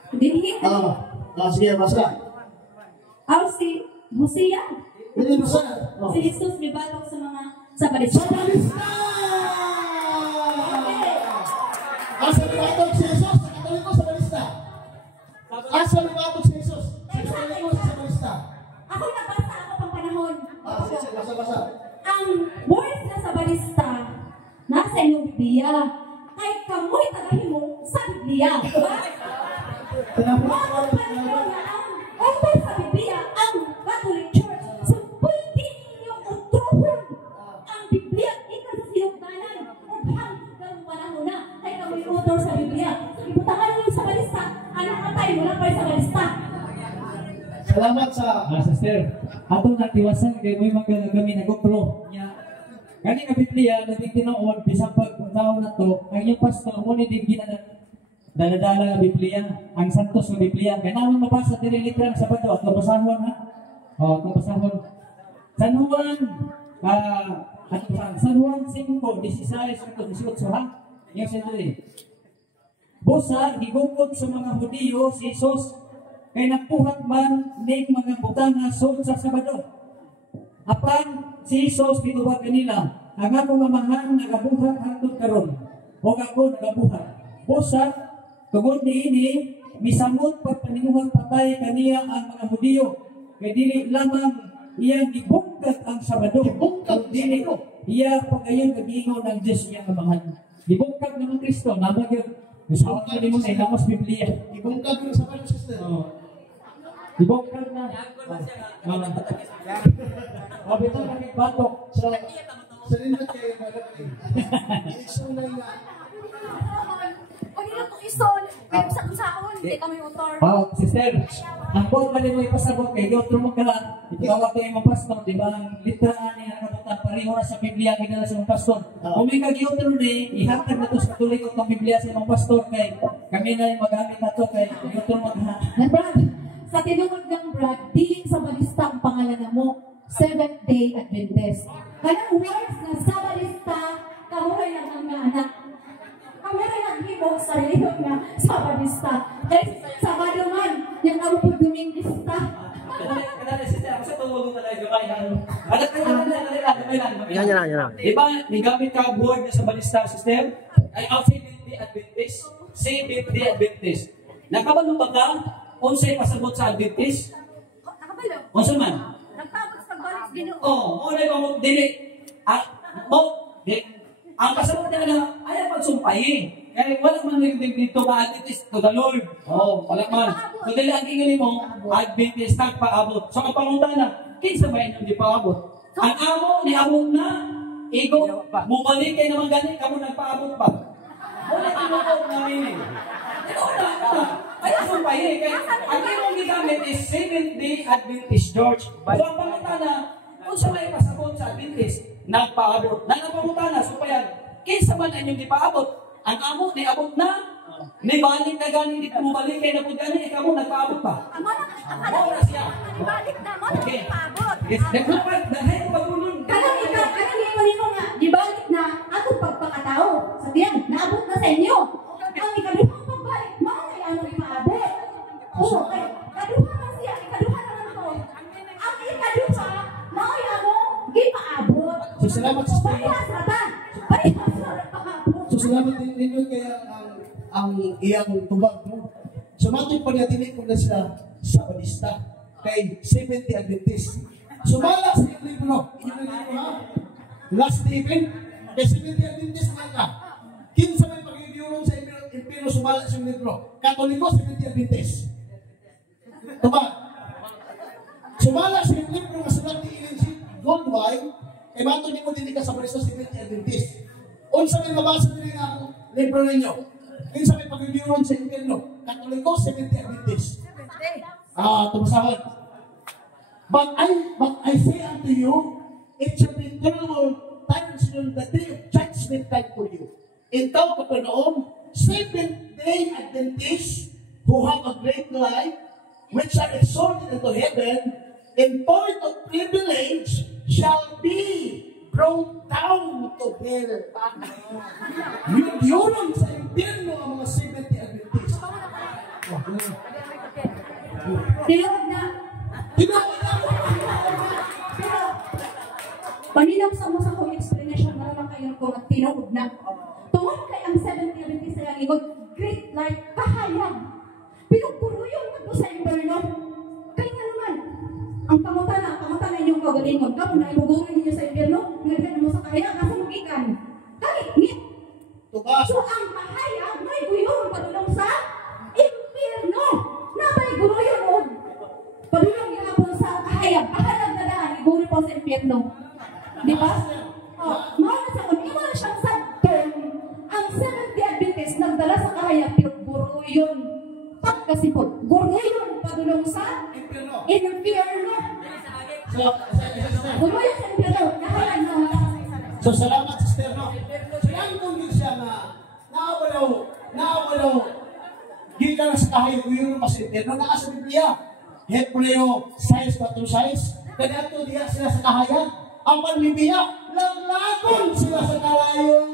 Dinhi. Sige, basta. Si Hosea. Hindi basta. Si Jesus bibatok sa mga sa balista. Sa balista! Asa bibatok si Jesus sa Katoliko sa balista? Asa bibatok si Jesus sa Katoliko sa balista? Ako nabasa ako pang panahon. Sige, basta. Ang words na sa balista nasa iyong Biblia. Kay kamoy tagahin mo sa Biblia. Biblia. Ano pa rin na ang author sa Biblia, ang Catholic Church. So, pwede ninyong utuhon ang Biblia. Ika sa sinugdanan. Hanggang panahon na, ay kami author sa Biblia. So, ibutangan niyo sa balista. Anak ka tayo, wala pa rin sa balista. Salamat sa... Sister, ato natiwasan kay may mga kami nagopro niya. Kani nga Biblia, nating tinuod, bisang pagpuntaon na to, ang inyong pastor, muna din daladala nga Biblia, ang santos nga Biblia. Kaya naman mabasa diri litra sa Sabado at mabasahon ha. At mabasahon. San Juan, San Juan 5:16-18 ha. Yung sinabi. Busa, higugod sa mga Hudiyo si Jesus kay nagpuhat man ning mga butanga sud sa Sabado. Apan si Jesus gituwag kanila, ang akong mamahan nagabuhat hangtod karon. O ako nagabuhat. Busa tungod niini misamot pagpaninguhang patay kaniya ang mga Hudiyo. Kay dili lamang iyang gibungkag ang Sabado. Gibungkag dili iya pagayon kagingon ng Dios niya mamahan. Gibungkag naman Kristo, namag yun. Gusto ko mo sa ilamos Biblia. Ibungkag yung Sabado, sister. Ibongkar na. Bito na may batok. Sa rin na kayo, isunay na. O nila kung ison, pinagsaon, hindi kami author. Sister, ang buong mali mo ipasabot kay Diyos mo ka lang. Itawag ko yung mga pastor, di ba? Ang literaan niya nakabutan, pareho na sa Biblia, kaya sa mga pastor. Kung may kag-Diyotro ni, ihatag na ito sa katulik ng Biblia sa mga pastor, kay kami na yung magamit na ito, kay Diyotro Brad, sa tinungod ng Brad, di sa balista ang pangalan na mo, Seventh-day Adventist. Kanang words na sa balista, kamuray lang ang mga anak. Kamuray lang himo sa reliyon na sa balista. Dahil sa maduman, yung amupod Domingista. Kadali sister, ako sa tuwag ko talaga gamay lang. Yan. Diba, nigamit ka word na sa balista, sister? Ay ang Seventh-day Adventist. Seventh-day Adventist. Nakabalo ba ka? Unsay pasabot sa Adventist? Nakabalo? Unsa man? Nagpabot sa balik Ginoo. Una mo dili. Ang pasabot na ayaw pagsumpahin. Kaya wala man dito ka Adventist to the Lord. Wala man. So dili ang ingani mo, Adventist nagpaabot. So ang pangutana, kinsa ba inyong di paabot? Ang amo ni among na, ego, bumalik kayo naman ganit, kamo nagpaabot pa. Wala tinutog namin eh. Ito na. Ayaw sumpahin. Kaya ang imong gigamit is Seventh-day Adventist Church. So ang pangutana, kung sa may pasabot sa Adventist, nagpaabot. Nagpangutana, so payan, kinsa man ang inyong di paabot? Ang amo, ni abot na, ni balik na gani, di bumalik kayo na po gani, ikaw mo, nagpaabot pa. Oras siya. Ibalik na mo, Okay. nagpaabot. Yes, nagpaabot, dahil ko pagulong. Kanang ikaw nga, ibalik na ako pagpakatao. Sabihan, naabot na sa inyo. Ang ikaduhang pagbalik, malay ano ipaabot. Oo, kaduha man siya, ikaduha naman ko. Ang ikaduha, malay ano, ipaabot. So, salamat sa Parehas na ba? Parehas na paabot. So, salamat din ninyo kaya ang iyang tubag, no? So, matong pagkatinig ko na sila sa balista kay Seventh-day Adventist. Sumala sa iyong libro. Iyon na libro, ha? Last Stephen, kay Seventh-day Adventist nga ka. Kinsa may pag-review sa impino sumala sa iyong libro. Katoliko, Seventh-day Adventist. Tubag. Sumala sa iyong libro nga sulat ni Ellen G. Goldwyn, kay matong ni mo din ka sa balista Seventh-day Adventist. Unsa may mabasa nila nga ako libro ninyo. Kinsa may pag-review sa impino. Katoliko, Seventh-day Adventist. Tumasahod. But I say unto you, it shall be eternal times in the day of judgment time for you. In Tao Capernaum, Seventh-day Adventists who have a great life, which are exalted into heaven, in point of privilege, shall be brought down to hell. Yun sa impyerno ang mga Seventh-day Adventists. Tinawag na. Pero, paninang sa mo sa kong explanation na naman kayo ko na tinawag na. Tungod kay ang 70 sa yung igod, great life, kahayag. Pero puro yung nagpo sa inferno. Kaya nga naman, ang pangutana inyong kagalingon. Kamu na ibugurin ninyo sa inferno, ngayon mo sa kahayag, kasi magikan. Kahit ngit. So ang kahayag, may buyon. guruyong padulong sa impyerno. Nabay guruyong o padulong gihapon sa kahayag. Kahayag na daan, guri po sa impyerno. Di ba? Mahal na sa kung imo na siyang sabton, ang Seventh-day Adventist nagdala sa kahayag, pero guruyong. Kasi po, guruyong padulong sa impyerno. Guruyong sa impyerno. Kahayag na. So, salamat, sister, no? So, yan kung yun siya na naawalaw, di ka na sa kahayag, yun yung pasinter, no? Naka sa Biblia, Hebreo 6:4, kaya ito diya sila sa kahayag, ang panbibiyak, laglagon sila sa kalayo.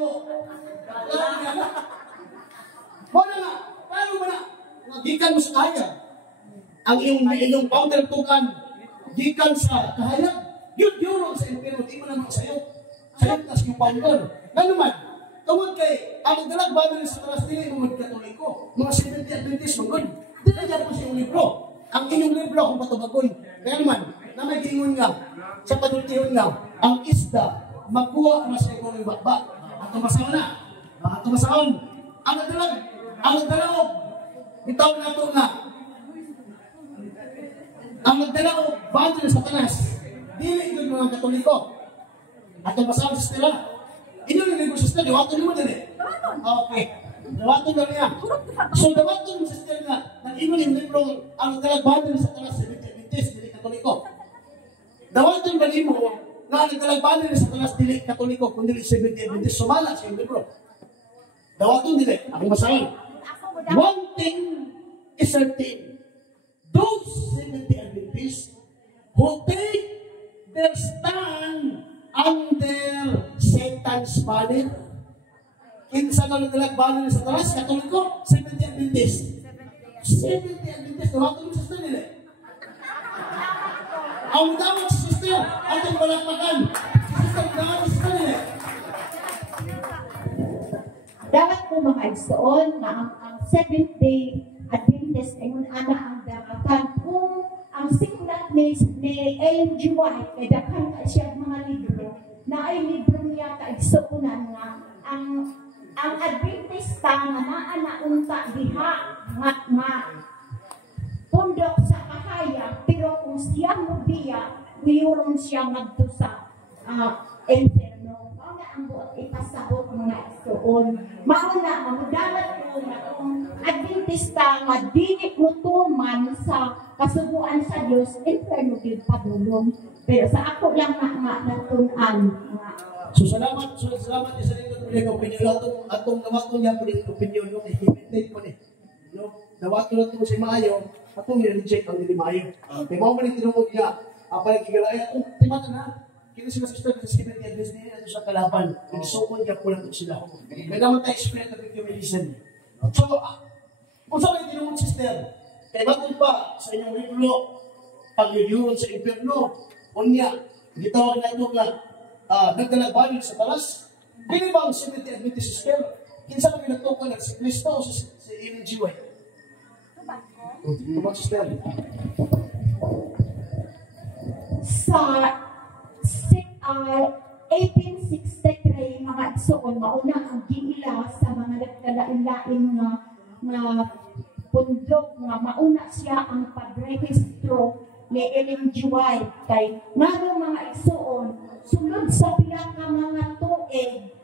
Wala nga, paano mo na, gikan mo sa kahayag, ang iyong founder tukan, gikan sa kahayag, yun sa impero, di mo naman sa'yo. Sayang tas yung founder. Nga naman, tawag kay, ang dalag ba na sa talas nila yung mga Katoliko, mga Seventh-day Adventist, mga good. Dinagyan po sa iyong libro. Ang inyong libro kung patubagon. Kaya naman, na may gingon nga, sa padultihon nga, ang isda, magkuha na sa iyong bakba. At tumasaon na. At tumasaon. Ang nagdalaog. Itaw na ito nga. Ang nagdalaog, ba na sa talas. Dili yun mga Katoliko. At ang masabi sa stila, inyo niligo sa stila, dawaton naman din eh. Okay. Dawaton na niya. So, dawaton sa stila na, nag-ino yung libro, ang nagdalagbahan sa talas, Adventist, dili Katoliko. Dawaton ba mo, na nagdalagbahan sa talas, dili Katoliko, kung dili Adventist, sumala sa yung libro. Dawaton dili, akong masabi. One thing is certain, those Seventh-day Adventists who take their stand under Satan's banner. Kinsa na nagdalagbanan sa talas, Katoliko, Seventh-day Adventist. Seventh-day Adventist, dawaton mo sa sister nila. Ang dawat sa sister, atong balakpakan. Sister, dawaton sa sister nila. Dapat po mga igsoon na ang Seventh-day Adventist ay anak ang dawatan kung ang siklat ni Ellen G. White kay daghan ka siya mga libro na ay libro niya kaigsuunan nga ang Adventista nga naa na unta diha nga pundok sa kahayag pero kung siya mo biya mayroon siya ngadto sa inferno. Mao na ang buot ipasabot mga igsoon. Mao na mamudalat ko na kung Adventista nga dili mutuman sa kasubuan sa Diyos, inferno din padulong. Pero sa ako lang nga natunan. So salamat isa rin ko ng opinion atong dawaton niya po ng opinion no i-imitate ko ni. No, dawaton nato si Maayo, atong i-reject ang dili Maayo. Kay mao man tinungod niya, apa gigalay atong timatan na. Kini sila sister sa Seventh-day Adventist niya sa kalaban. Igsukon niya po lang sila. Kaya naman tayo spirit of humiliation. So, kung saan may tinungod sister, kaya batong pa sa inyong libro, pag-yuyuron sa impyerno, unya, gitawag na ito nga, nagdalagbanin sa talas, hindi ba ang Seventh-day Adventist sister? Kinsa kami nagtukan si Kristo o si Ellen G. White? Tubang sister. Sa 1863 mga igsoon mauna ang giila sa mga nagkalain-lain nga pundok nga mauna siya ang pagrehistro ni Ellen G. White kay ngano mga igsoon sulod sa pila nga mga tuig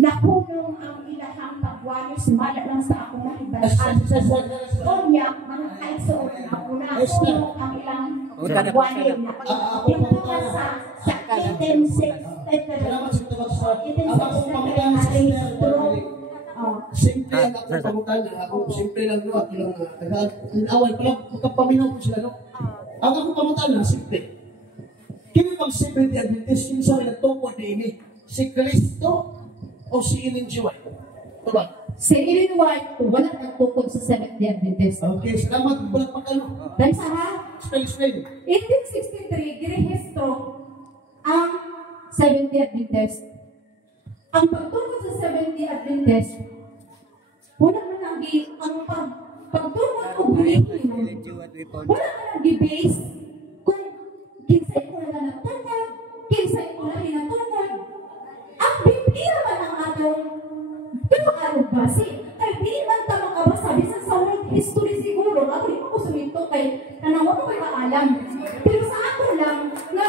nakunong ang ilahang pagwalis mala lang sa akong nahibalaan Konya mga kaigsoon mauna kunong ang ilang pagwalis dito ka sa 1863 Simple ang akong pamutan, ako simple lang no, ako lang awal pala, magkapaminaw ko sila no. Ang akong pamutan na, simple. Kini bang Seventh-day Adventist, yun sa nagtungkol ni ini, si Kristo o si Ellen G. White? Ito ba? Si Ellen White, wala nagtukod sa Seventh-day Adventist. Okay, salamat, bulat pagkano. Dahil sa ha? Explain. 1863, girehistro ang Seventh-day Adventist. Ang pagtungkol sa Seventh-day Adventist, wala man ang pagtungkol o bulihin. Wala man ang base kung kinsay ko na natungkol, kinsay ko na hinatungkol. Ang Biblia man ang atong pinaka-base. Ay, di man ta Pero sa ako lang, na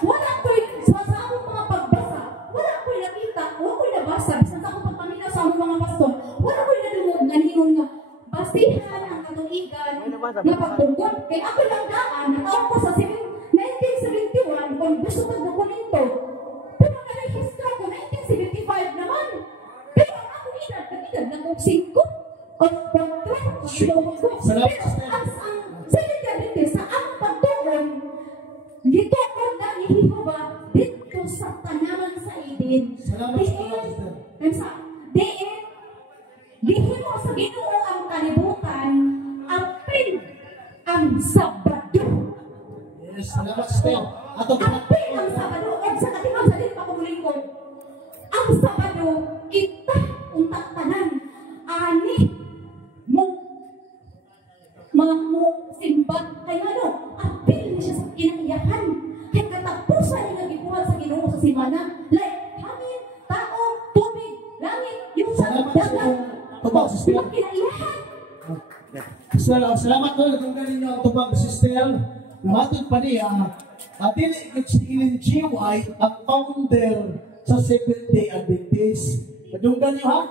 wala ko'y, sa akong mga pagbasa, wala ko'y nakita, wala ko'y nabasa, bisan sa akong pagpamilya sa akong mga pastor, wala ko'y nadungog na ningon nga, basihan ang katuigan na pagtungkol. Kaya ako lang daan, nataon ko sa 1971, kung gusto kong dokumento, pero narehistro ko 1975 naman. Pero ang akong edad, nag-edad na kong 5 o 4, pero ang Seventy sa ang pagtuon, dito ko na ni Jehovah, dito sa tanaman sa idin. Dihin mo sa Ginoo ang kalibutan, ang pin, ang Sabado. Yes, salamat sister. Ato Ang pin, ang Sabado, o sa katimaw sa din pakumuling ko. Ang Sabado, kita untak tanan, ani mo mga mo simbat kay ano, apil niya siya sa kinaiyahan. Kaya katapusan niya nagikuhan sa Ginoo sa simana. Like, hangin, tao, tubig, langit, yung sa dagat. Tubag, sister. Yung kinaiyahan. Salamat po. Kung galing niyo ang tubag, sister. Namatod pa niya. At dili si Ellen G. White, ang founder sa Seventh-day Adventist. Kadunggan niyo ha?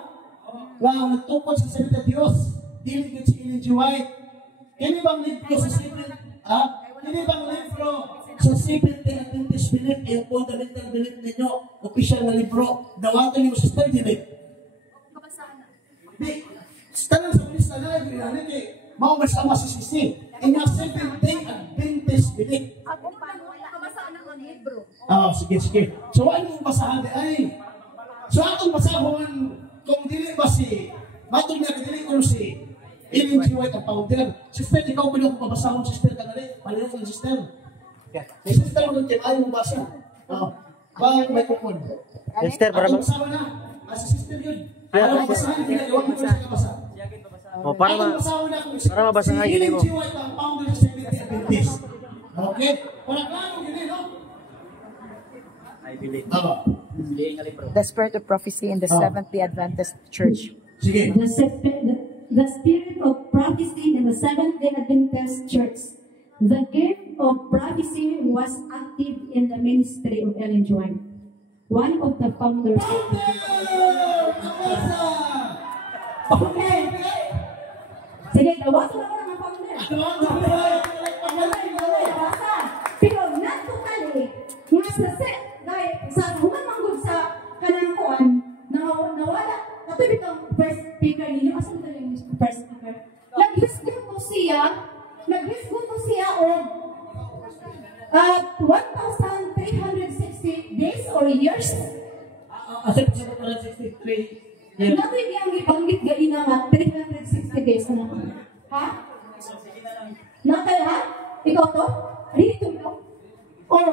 Nga nagtupad sa Salita Diyos. Dili si Ellen G. White. Kini bang libro sa Kini bang libro sa Seventh-day Adventist Belief, yung fundamental belief ninyo, official na libro, dawato niyo sa sister, dili? Di, tanang sa lista na lang, ano kay, mau bersama si Sisi, inya Seventh-day Adventist Belief. Ako pa, nakabasaan ako ng libro. Sige. So, ano yung basahan di ay? So, atong basahon, kung dili ba si, matong niya, dili ko si, Ellen G. White ang founder. Sister, ikaw pa niyo kung mabasahon, sister ka na rin. Palihan ng sister. Si sister mo nung ayaw mo basa. Bakit may kukun? Sister, para Atong basahan na. Si sister yun. Ano basahan, ginagawa mo siya kabasa. Oh, para mabasa nga yun mo. Ellen G. White ang founder ng Seventh-day Adventist. Okay? Wala klaro, gini, no? I believe. The Spirit of Prophecy in the Seventh-day Adventist Church. Sige. The spirit of prophecy in the Seventh-day Adventist Church. The gift of prophecy was active in the ministry of Ellen G. White, one of the founders. Okay. Sige, tawasan na ko ng founder. Pero not totally, nga sa set, dahil sa human sa kanangkuan, nawala. Katulad ang first speaker ninyo, asa mo talaga yung first speaker? Nag-hisgot ko siya o 1,360 days or years. Asa po sa 163 years? Nakoy niyang ibanggit gaina nga 360 days na. Ha? Nakay ha? Ikaw to? Dito ito? Or,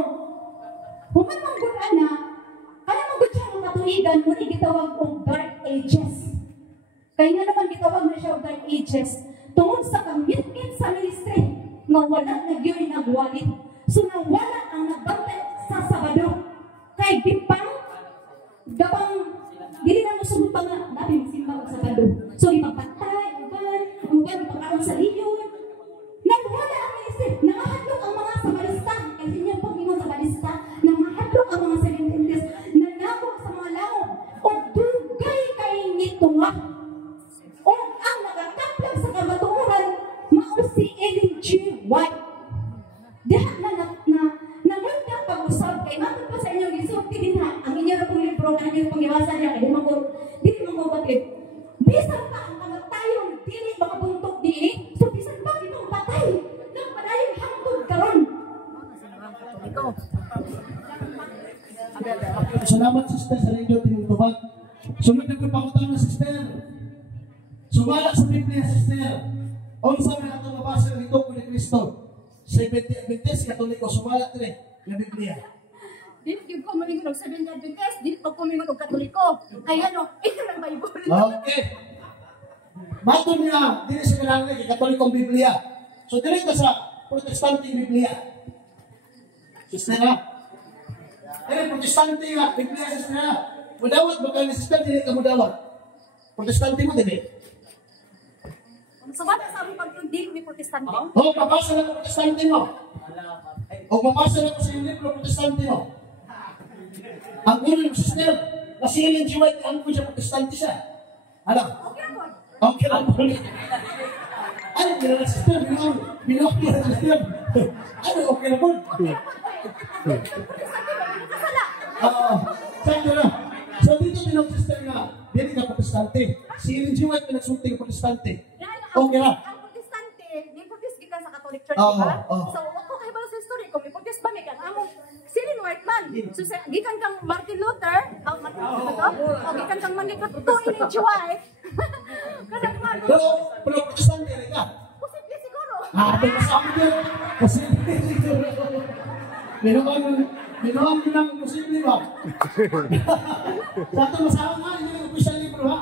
human mang gunan na, kaya mag siya ng katuligan, muna gitawag kong dark ages. Kaya nga naman gitawag na siya dark ages, tungkol sa kamit-mit sa ministry, na wala nagyoy nagwalit. So, nawala ang nagbantay sa Sabado. Kay Bipang, gabang, dili na musunod pa nga, natin magsimba ang Sabado. So, ipagpatay, uban, ipagkaroon sa liyon. Nawala ang ministry, nangahatlok ang mga Sabalista, kasi niyo pag ingon Sabalista, nangahatlok ang mga Seventh-day, nanabok sa mga lao, o dugay kay nituwa. O ang nakataplag sa kabaturan, mao si Ellen G. White. Diha naganda pag-usap kay matod pa sa inyo gisulti din ha ang inyo na pong libro na inyo pangiwasan niya kay di mo batid. Bisan pa ang kamatayon dili makabuntok dili. So bisan pa itong patay nang padayon hangtod karon. Salamat sister sa radio tinutubag. Sunod na pagpakutang na sister. Sumala sa Biblia sister. Ang sabi na itong mabasa ng ito ni Kristo. Seventh-day Adventist, Katoliko, sumala ito na Biblia. Dili ko malingon og Seventh-day Adventist, dili pa ko malingon og Katoliko. Kaya no, ito lang Bible. Okay. Matod niya, dili sa kailangan kay Katolikong Biblia. So dili ka sa Protestante Biblia. Sister na. Dili Protestante nga, Biblia sister na. Mudawat ba ka ni sister, dili ka mudawat. Protestante mo dili. So, ba't sa aming pag-dili may protestante? Papasa na Protestante mo. O mabasa na ko sa yung libro protestante no. Ang ulo ng sister, na si Ellen G. White, ang ko siya protestante siya. Alam? Okay lang po. Ano, kaya na sister, binawag niya na sister. Ano, okay lang po. Sakto na. So dito binawag sister nga, hindi ka protestante. Si Ellen G. White, pinagsulti ka protestante. Okay lang. Ang protestante, di protest ka sa Catholic Church, Oo, di ba? oo. So, ako kayo ba sa history ko, may protest ba, may kang among Sirin Whiteman. So, gikan kang Martin Luther, Martin Luther ba to? O, gikan kang Manigot, to Ellen G. White. Kanang mga, Pero protestante rin ka. posible siguro. Ito kasama niya. Posible siguro. Binuang ko ng posible ba? Sa ito masama nga, hindi ng official libro ha.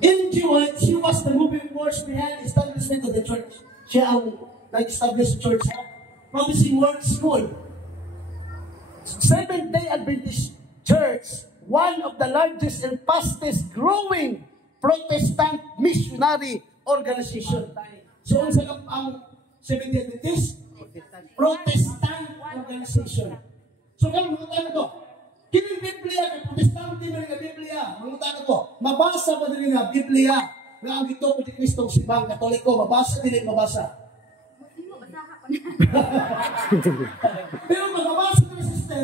Ellen G. White, she was the moving force behind the establishment of the church. Siya ang nag-establish the church ha. Promising Word School. Seventh-day Adventist Church, one of the largest and fastest growing Protestant missionary organization. So, ang Seventh-day Adventist? Protestant organization. So, kaya mga tanong ko, kining Biblia, kay Protestante na rin na Biblia, mga tanong ko, mabasa ba din nga Biblia na ang ito po di Kristong Sibang Katoliko, mabasa din mabasa. Pero magabasa ka na sister,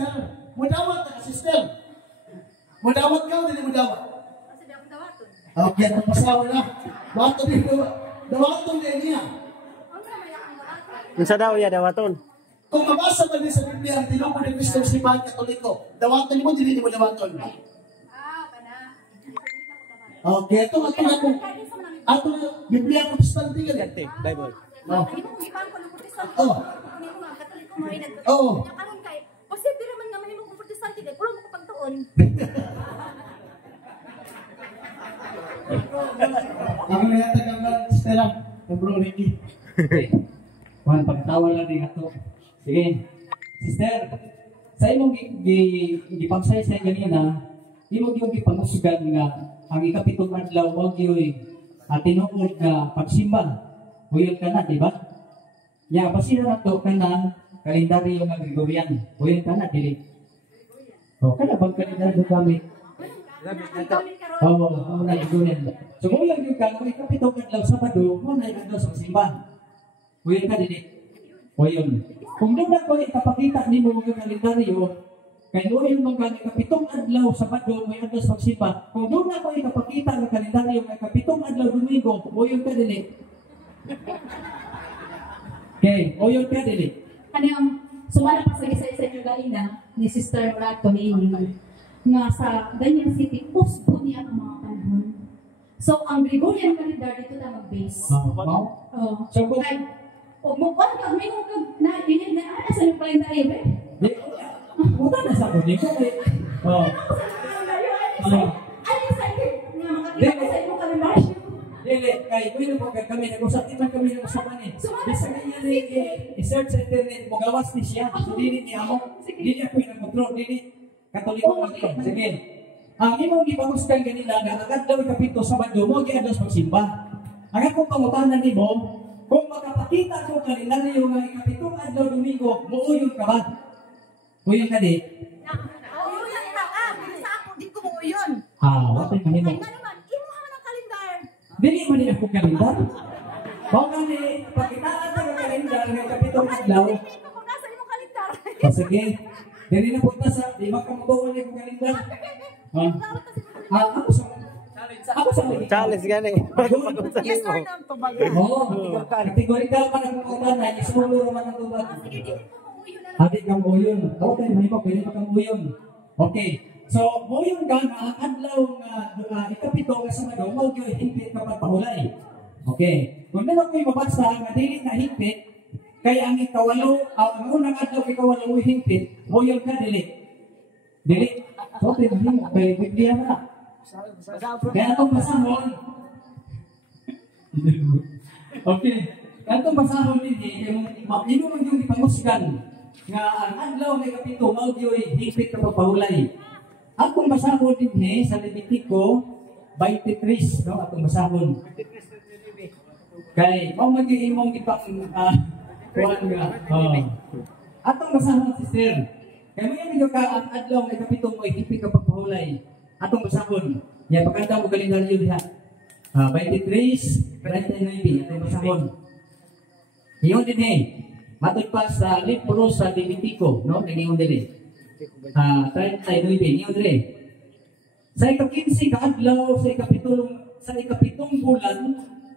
madawat ka sister. Madawat ka o hindi madawat? Okay, ang masawa na. Dawaton din niya. Unsa daw ya dawaton? Kung mabasa ba din sa Biblia, ang tinong ni Kristong Sibang Katoliko, dawaton mo, hindi mo dawaton. Okay, ito ato Biblia Protestante ka din. Bible. Hindi mo kung ipan ko ng protestante. Oo. Hindi mo nga, katoliko mo rin. Oo. Karon kay, posible naman nga mahimo kong protestante kay, pulo mo ko pagtuon. Ako na yata kang Stella, ng Bro Ricky. Kuhan, pagtawa lang din ato. Sige. Sister, sa imong gipagsay sa ganina, imong yung gipangusugan nga ang ikapitong adlaw wag yoy tinuod nga pagsimba. Huyod ka na, di ba? Ya, basira na to ka na kalendaryo nga Gregorian. Huyod ka na, dili. O, kada bang kalendaryo gamit? Oo, na Gregorian. So, huyod yung ka, kung ikapitong adlaw Sabado, mo na adlaw sa simba. Huyod ka, dili. Huyod. Kung doon ako ikapakita ni mo mga kalendaryo, kaya doon yung mga ikapitong adlaw Sabado, may adlaw sa simba. Kung doon ako ikapakita ng kalendaryo, may ikapitong adlaw Domingo, huyod ka, dili. Okay, o yun ka dili. Kanang sumala pa sa isa-isa yung galina ni Sister Morato ni nga sa Daniel City, uspo niya ang mga panahon. So, ang Gregorian calendar dito na mag-base. So, kung... Mukha ka, may mga na sa yung kalendaryo, eh? Mukha na sa kunin ko, eh. Oo. Ano sa iyo? Nga makakita ko sa iyong kalendaryo. Dili, kay kuya po kami nag-usap man kami nag-usapan eh. Bisa kanya ni i-search sa internet mo gawas ni siya. So dili niya mo. Dili ako yung nag-control, dili Katoliko man ko. Sige. Ang imong gipangusgan kanila nga agad daw kapito Sabado mo giadto sa pagsimba. Ang akong pangutanan nimo, kung makapakita ko kalendaryo nga ikapitong adlaw Domingo, muuyon ka ba? Uyon ka di? Uuyon ka ka, sa ako, di ko uuyon. Wala mahimo. Kaya naman, imuha man ang kalendar. Dili man din ako kalendar. Baka ni pakitaan ko ng kalendar ng kapitong adlaw. Hindi ko kung nasa imong kalendar. Sige. Dili na punta sa di makamutuan ni kong kalendar. Ako sa Challenge gani. Yes or no to ba? Oo. Kategorikal man ang mga na isulo man ang tubag. Adik kang uyon. Okay, may mo pwede kang uyon. Okay. So, uyon ka na adlaw nga ikapito nga sa Sabado mo gyud hingpit ka pagpahulay. Okay. Kung naman ko'y mabasa nga dili na hingpit, kay ang ikawalo, ang unang adlaw ikawalo mo hingpit, uyon ka dili. Dili. So, tinahimo kay Biblia na. Kaya itong basahon. Okay. Kaya itong basahon hindi, ino man yung ipangusgan nga ang adlaw may kapito, maudyo'y higpit ka pagpahulay. Atong basahon din sa Levitico 23, no? Atong basahon. Kaya, kung mag-iimong ipang Kuhan nga. Atong basahon, sister. Kaya mga nyo ka at adlaw ay kapitong mo ikipig ka pagpahulay. Atong basahon. Yan, pagkanta mo galing na yun diha. 23, 29, atong basahon. Iyon din matod pa sa libro sa Levitico, no? Nag-iyon din 39, iyon din sa ika-15 kaadlaw, sa ikapitong bulan,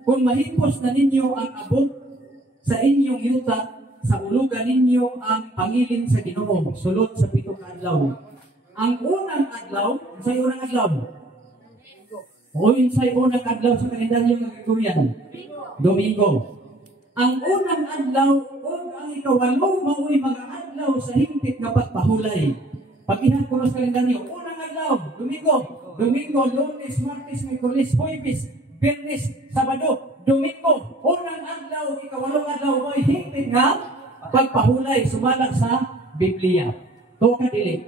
kung mahipos na ninyo ang abot sa inyong yuta, sa ulugan ninyo ang pangilin sa Ginoo, sulod sa 7 kaadlaw. Ang unang adlaw, sa unang adlaw. O sa unang adlaw sa kalendaryo ng Gregorian, Domingo. Ang unang adlaw o ang ikawalo mao'y mga adlaw sa hingpit na pagpahulay. Pag-ihan ko sa kalendaryo, unang adlaw, Domingo, Lunes, Martes, Miyerkules, Huwebes, Biyernes, Sabado, Domingo, unang adlaw, ikawalong adlaw mo'y hingpit na pagpahulay sumalang sa Biblia. Ito ka dili.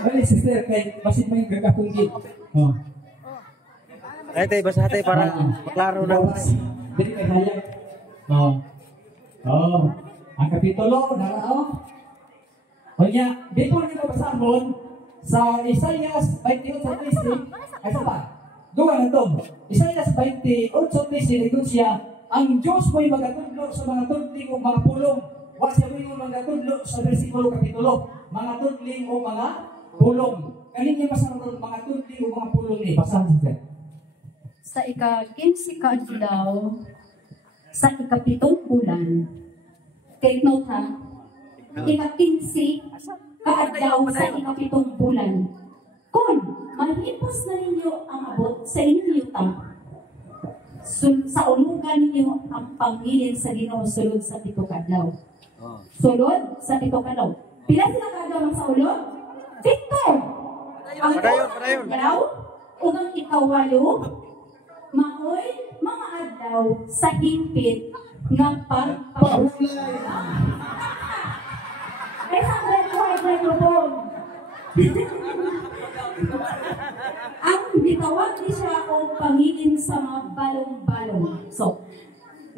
Ay, sister, kay basit mo yung gagapunggit. Ay, tayo, basa tayo para maklaro na. Dili kay hayag. Ang kapitulo, narao. O niya, before nyo basahon, sa Isaias 28:13, ay sa pa? Duwa na ito. Isaias 28:13, nandun siya, ang Diyos mo'y magatudlo sa mga tudling o mga pulong. Huwag siya mo'y magatudlo sa versikulo kapitulo. Mga tudling o mga pulong. Kanin niya basahon mga tudling o mga pulong ni. Basahan siya. Sa ika-15 kaadlaw, sa ikapitong bulan, take note ha, ika-15 kaadlaw sa ikapitong bulan, kung mahipos na ninyo ang abot sa inyong yuta, sa ulugan ninyo ang pangilin sa Ginoo sulod sa 7 kaadlaw. Sulod sa 7 kaadlaw. Pila sila kaadlaw sa ulod? 7. Ang kaadlaw, ug ang ikawalo, maoy mga adlaw sa hingpit ng pagpahulay. Ay, sa microphone. Ang bitawag ni siya o pangilin sa mga balong-balong. So,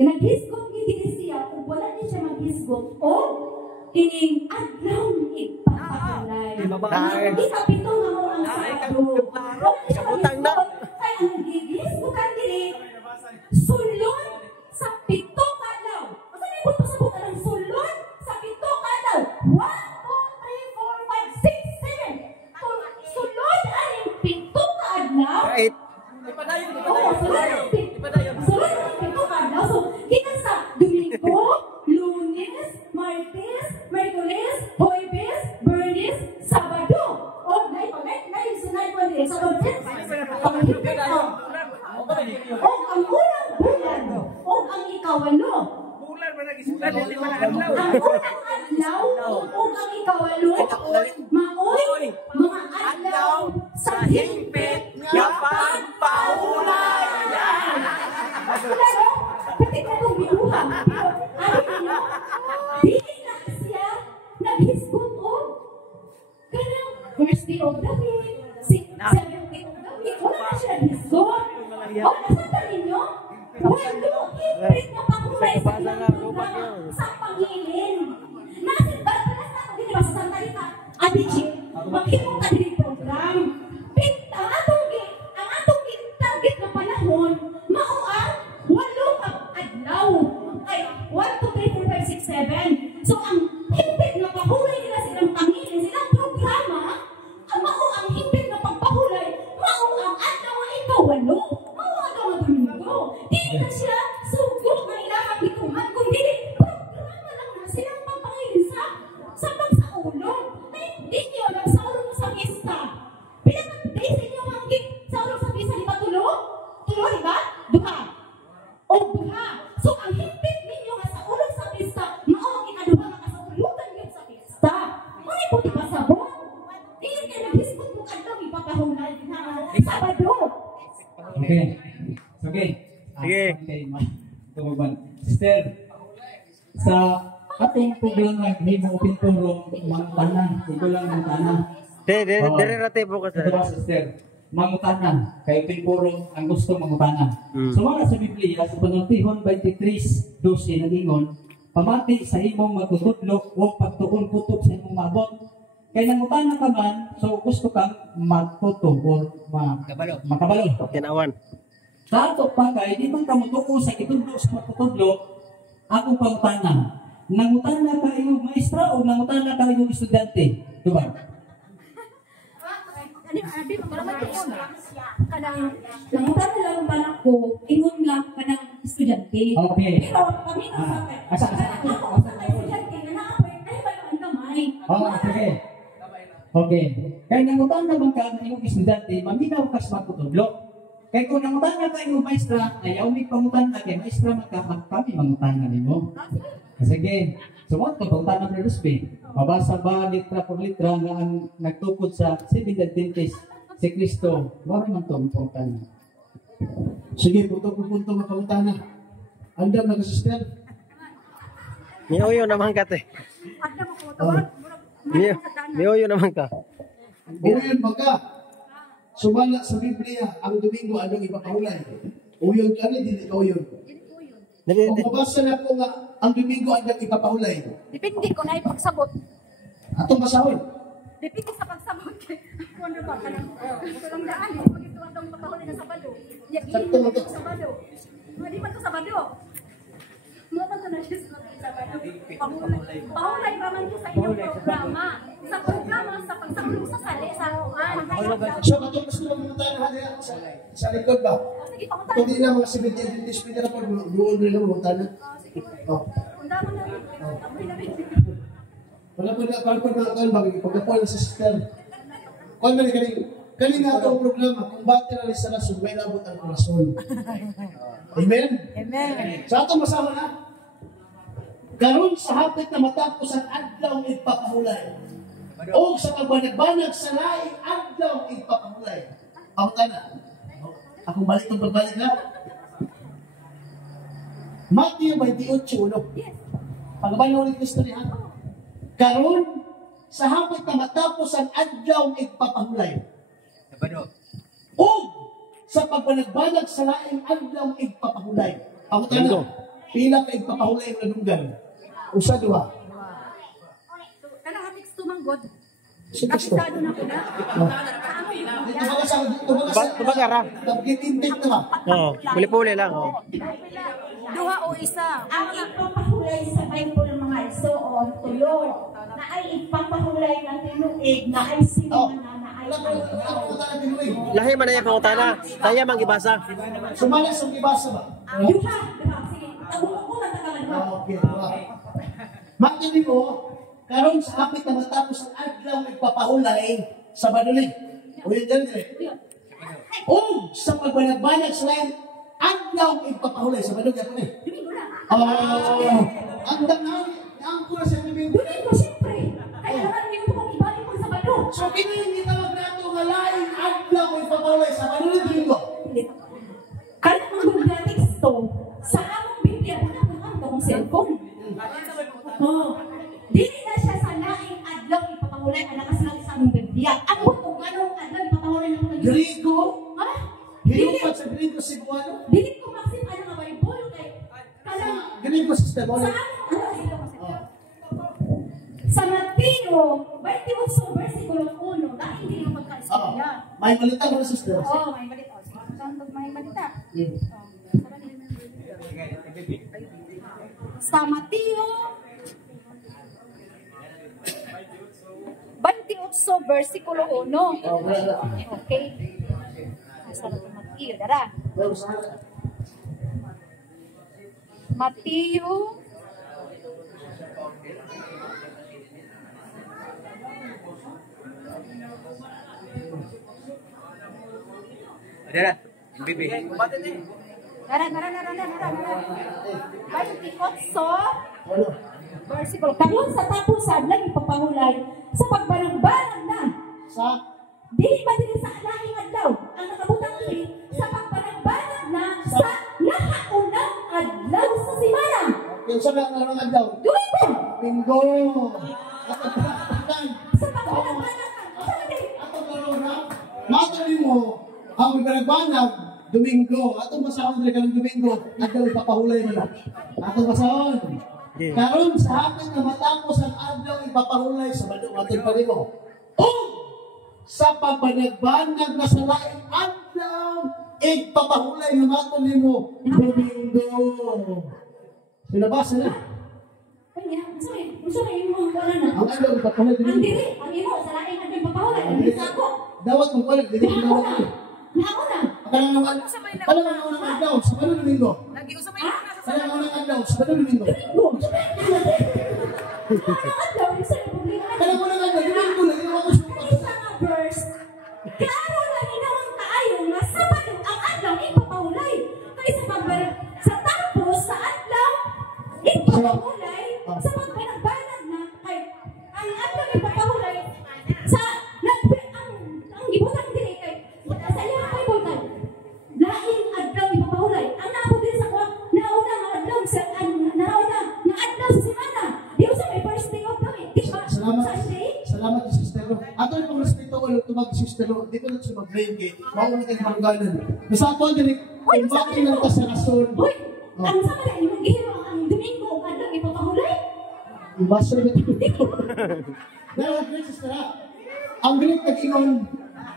naghisgot ni siya kung wala ni siya maghisgot o ining adlaw ipapahulay. Hindi kapito nga mo ang Sabado. Huwag ni siya maghisgot. Kaya ang naghisgotan dili sulod sa 7 kaadlaw. Masa na yung pasabot ka ng sulod sa 7 kaadlaw? 1, 2, 3, 4, 5, 6, 7. Sulod ay 7 kaadlaw. Right. Sulod ay 7 kaadlaw. So, kita sa Domingo, Lunes, Martes, Miyerkules, Huwebes, Biyernes, Sabado. O, sunay ko din. Sabado din. Ang higit o ang unang bulan o ang ikawalo. Ang unang adlaw o ang ikawalo, maoy mga adlaw sa hingpit nga pagpahulay. Pero, pati ka itong binuhang. Ano niyo? Dili na siya naghisgot o kanang first day of the week, 7th day of the week, wala na siya naghisgot. O, nasaan ninyo? Walo, hingpit na pangulay sa ilang programa sa pangilin. Nasin, balas na ako din ba sa salita, Adichie, maghimong ka din program. Ang atong target na panahon, mao ang 8 adlaw. Ay, 1, 2, 3, 4, 5, 6, 7. So, ang hingpit na pahulay nila silang pangilin, silang programa, mao ang hingpit na pagpahulay, mao ang adlaw na ito, 8. Dili na siya sugo ng ilahang bituhan, kung dili, programa lang na silang pagpangilin sa pagsaulog. Ay, hindi nyo nagsaulog sa pista. Pinag-days ninyo manggit sa ulog sa pista, di ba tulo? Tulo, di ba? Duha. O duha. So, ang hingpit ninyo nga sa ulog sa pista, mao ang ikaduha nga sa ulugan yun sa pista. Muna po, di ba sabon? Dili niya nag-hispot mo kadlaw, ipapahulay na Sabado. Okay. Okay. Sige. Tumagban. Sister, sa atong programa, hindi mo pinturong mga tanah. Ito lang ang tanah. Dire rate po ka Ito ba, sister? mangutanan. Kaya puro ang gusto mangutanan. So wala sa Biblia, sa Panultihon 23:12 nagingon, pamati sa imong magtutudlo o pagtuon kutob sa imong mabot. Kaya nangutanan ka man, so gusto kang magtuto o makabalo. Tinawan. Sa ato pa kay, di man ka mutuko sa kitudlo sa magtutudlo, akong pangutanan. Nangutanan ka iyong maestra o nangutanan ka iyong estudyante? Diba? Kanang nangutan na lang pala ko, ingon nga kanang estudyante. Okay. Pero kami na sa ako sa estudyante nga na-apply, ay ba naman kamay? Okay. Okay. Kaya nangutan naman ka ng iyong estudyante, maminaw ka sa magtutudlo. Kaya kung nangutan na ka iyong maestra, ayaw may pangutan na kay maestra kami mangutan na nimo. Sige. Sumunod ko, pangutan ng Rusby. Mabasa ba litra por litra nga ang nagtukod sa Seventh Adventist si Kristo? Wala man ito ang pangutan. Sige, punto mapangutana. Andam na ka, sister. Miyoyo naman ka, te. Miyoyo naman ka. Uyon baga. Sumala sa Biblia, ang Domingo anong ipakahulay. Uyon ka rin, hindi ka uyon. Kung mabasa na po nga, ang Domingo anong ipapahulay. Depende ko na ipagsabot. Atong basahon. Depende sa pagsabot. Kung ano ba ka lang. Kung daan, pag ito ang papahuli na Sabado. Sakto mo to. Sabado. Hindi man to Sabado. Mukhang to na siya sa Sabado. Pahulay ba man to sa inyong programa? Sa programa, sa pagsabot sa sali, sa So, katong gusto mo pumunta na hali sa likod ba? sige, pamunta. Kung di na mga 70 Adventist, pwede na po doon rin lang pumunta na. Oh. Punta mo na rin. Amoy na rin. Wala po na, pagkapuan na sa sister. Kung ano kaning nga itong programa, kung bakit na rin sa lason, may nabot ang rason. Amen? Amen. Sa atong masama na, karon sa hapit na matapos ang adlaw ipapahulay. O sa pagbanag-banag sa laing adlaw ipapahulay. Ang kana. Akong balik ng pagbalik na. Matthew 28:1. Yes. Pagbanag ulit Kristo niya. Karon sa hapit na matapos ang adlaw ipapahulay. O sa pagbanag-banag sa laing adlaw ipapahulay. Ang kana. Pila ka ipapahulay ang nadunggan. Usa duha. Kanang hapik tumanggod. Si Kristo. Kapitado na ko na. Dito ba sa Tubagara. nagkitindig na ba? Oo, puli-puli lang. Oh. Duha o isa. Ang ipapahulay sa Bible ng mga igsoon, tulo, na ay ipapahulay ng tinuig, na ay simana, na ay Lahi man na yung pangutana. Saya mang ibasa. Sumala sa ibasa ba? Duha, diba? Sige, tagulong-ulan na ka lang. Okay, diba? Makini mo, karon sa hapit na matapos ang adlaw ipapahulay sa Badulig. O yun dyan, dire. O sa pagbanag-banag sa lain, adlaw ipapahulay sa Badulig. Ako ni. Ang dangal, ang kura sa Domingo. Domingo, siyempre. Kaya naman yung kung ibalik mo sa Bado. So, kini tawag na ito nga lain adlaw ipapahulay sa Badulig, Domingo. Kaya mga Biblia teksto, sa among Biblia, wala akong cellphone. Dili na siya sa laing adlaw ipapahulay ang nakasalag sa among Biblia. Ang kung anong adlaw ipapahulay ng mga Grigo. Ha? Hinupat sa Grigo Cebuano. Dili ko maksim ano nga Bible kay kanang Grigo Sistema. sa Mateo 28 versikulo 1, dahil hindi mo magkaistorya. May balita ko na, sister. Oh, may balita. May balita. Sa Mateo 28 versikulo 1. Okay. Sa Mateo, dara. Mateo Ada Bibi. Dara. 28 versikulo. Karon sa tapusan lang ipapahulay sa pagbanag-banag na. Sa Dili ba dili sa lahing adlaw ang nakabutang dili sa pagbanag-banag na sa nakaunang adlaw sa simana. yung sa nga adlaw. Domingo. Bingo. At Sa pagbanag-banag na. Sa dili. Ato karong na. Matali mo. Ang ibanagbanag, Domingo, atong masahon rin ka ng Domingo, adlaw ipapahulay mo na. Atong masahon. Karon sa hapit na matapos ang adlaw ipapahulay sa badong atong panimo. O sa pagbanagbanag na sa laing adlaw, ipapahulay ng maton nimo Domingo. Sinabasa na. Kanya, sorry, yung mga na. Ang adlaw ipapahulay Ang Domingo. diri, ang imo, sa laing ang ipapahulay, ang isa ko. Dawat mong pala, hindi ko dawat ko. Naako na. Parang ang adlaw, sa badong Domingo. Parang ang adlaw, sa badong Domingo. Parang ang adlaw, Domingo lang, ginawa ko siya. Verse, klaro na hinawang kaayo nga sabat ang adlaw ipapahulay. Kaya sa tapos sa adlaw ipapahulay sa pagbanagbanag na kay ang adlaw ipapahulay sa ang gibutan diri kay sa iya kay bulkan. Laing adlaw ipapahulay. Ang naabo din sa kwa nauna nga adlaw sa nauna nga adlaw sa semana. Di sa may first day of the week. Di ba? Sunday. Salamat sa sister. Ato yung respeto ko yung tumag sister. Di ko lang siya mag-blame kay mauna tayong maluganan. Basta ako din, kung bakit lang ka sa rason. Uy! Ang sama na yung gihiro ang Domingo o adlaw ipapahulay? Basta rin ito. Dahil ang great sister ang great nag-ingon,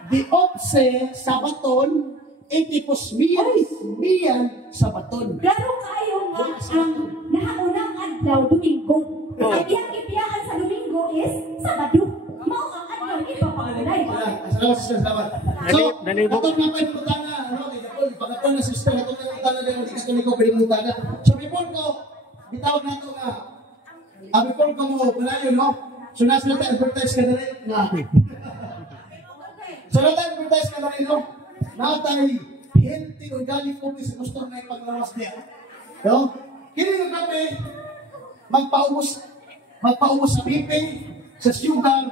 di opse sabaton, etipos miyan sabaton. Klaro kayo nga ang nahaunang adlaw Domingo. Ang iyang ipiyahan sa Domingo is Sabado. Mao ang adlaw ipapahulay. Salamat sister, salamat. So, atong nga pa yung putana, pagkatong na sister, atong na yung putana na yung ikastoliko, pwede yung putana. So, before ko, bitawag na ito nga, before ko mo, palayo, no? So, nasa natin, advertise ka na rin, nga. So, natin, advertise ka na rin, no? Natay, healthy, organic food is gusto na ipaglawas niya. No? Kini yung kape, magpaubos sa pipi, sa sugar,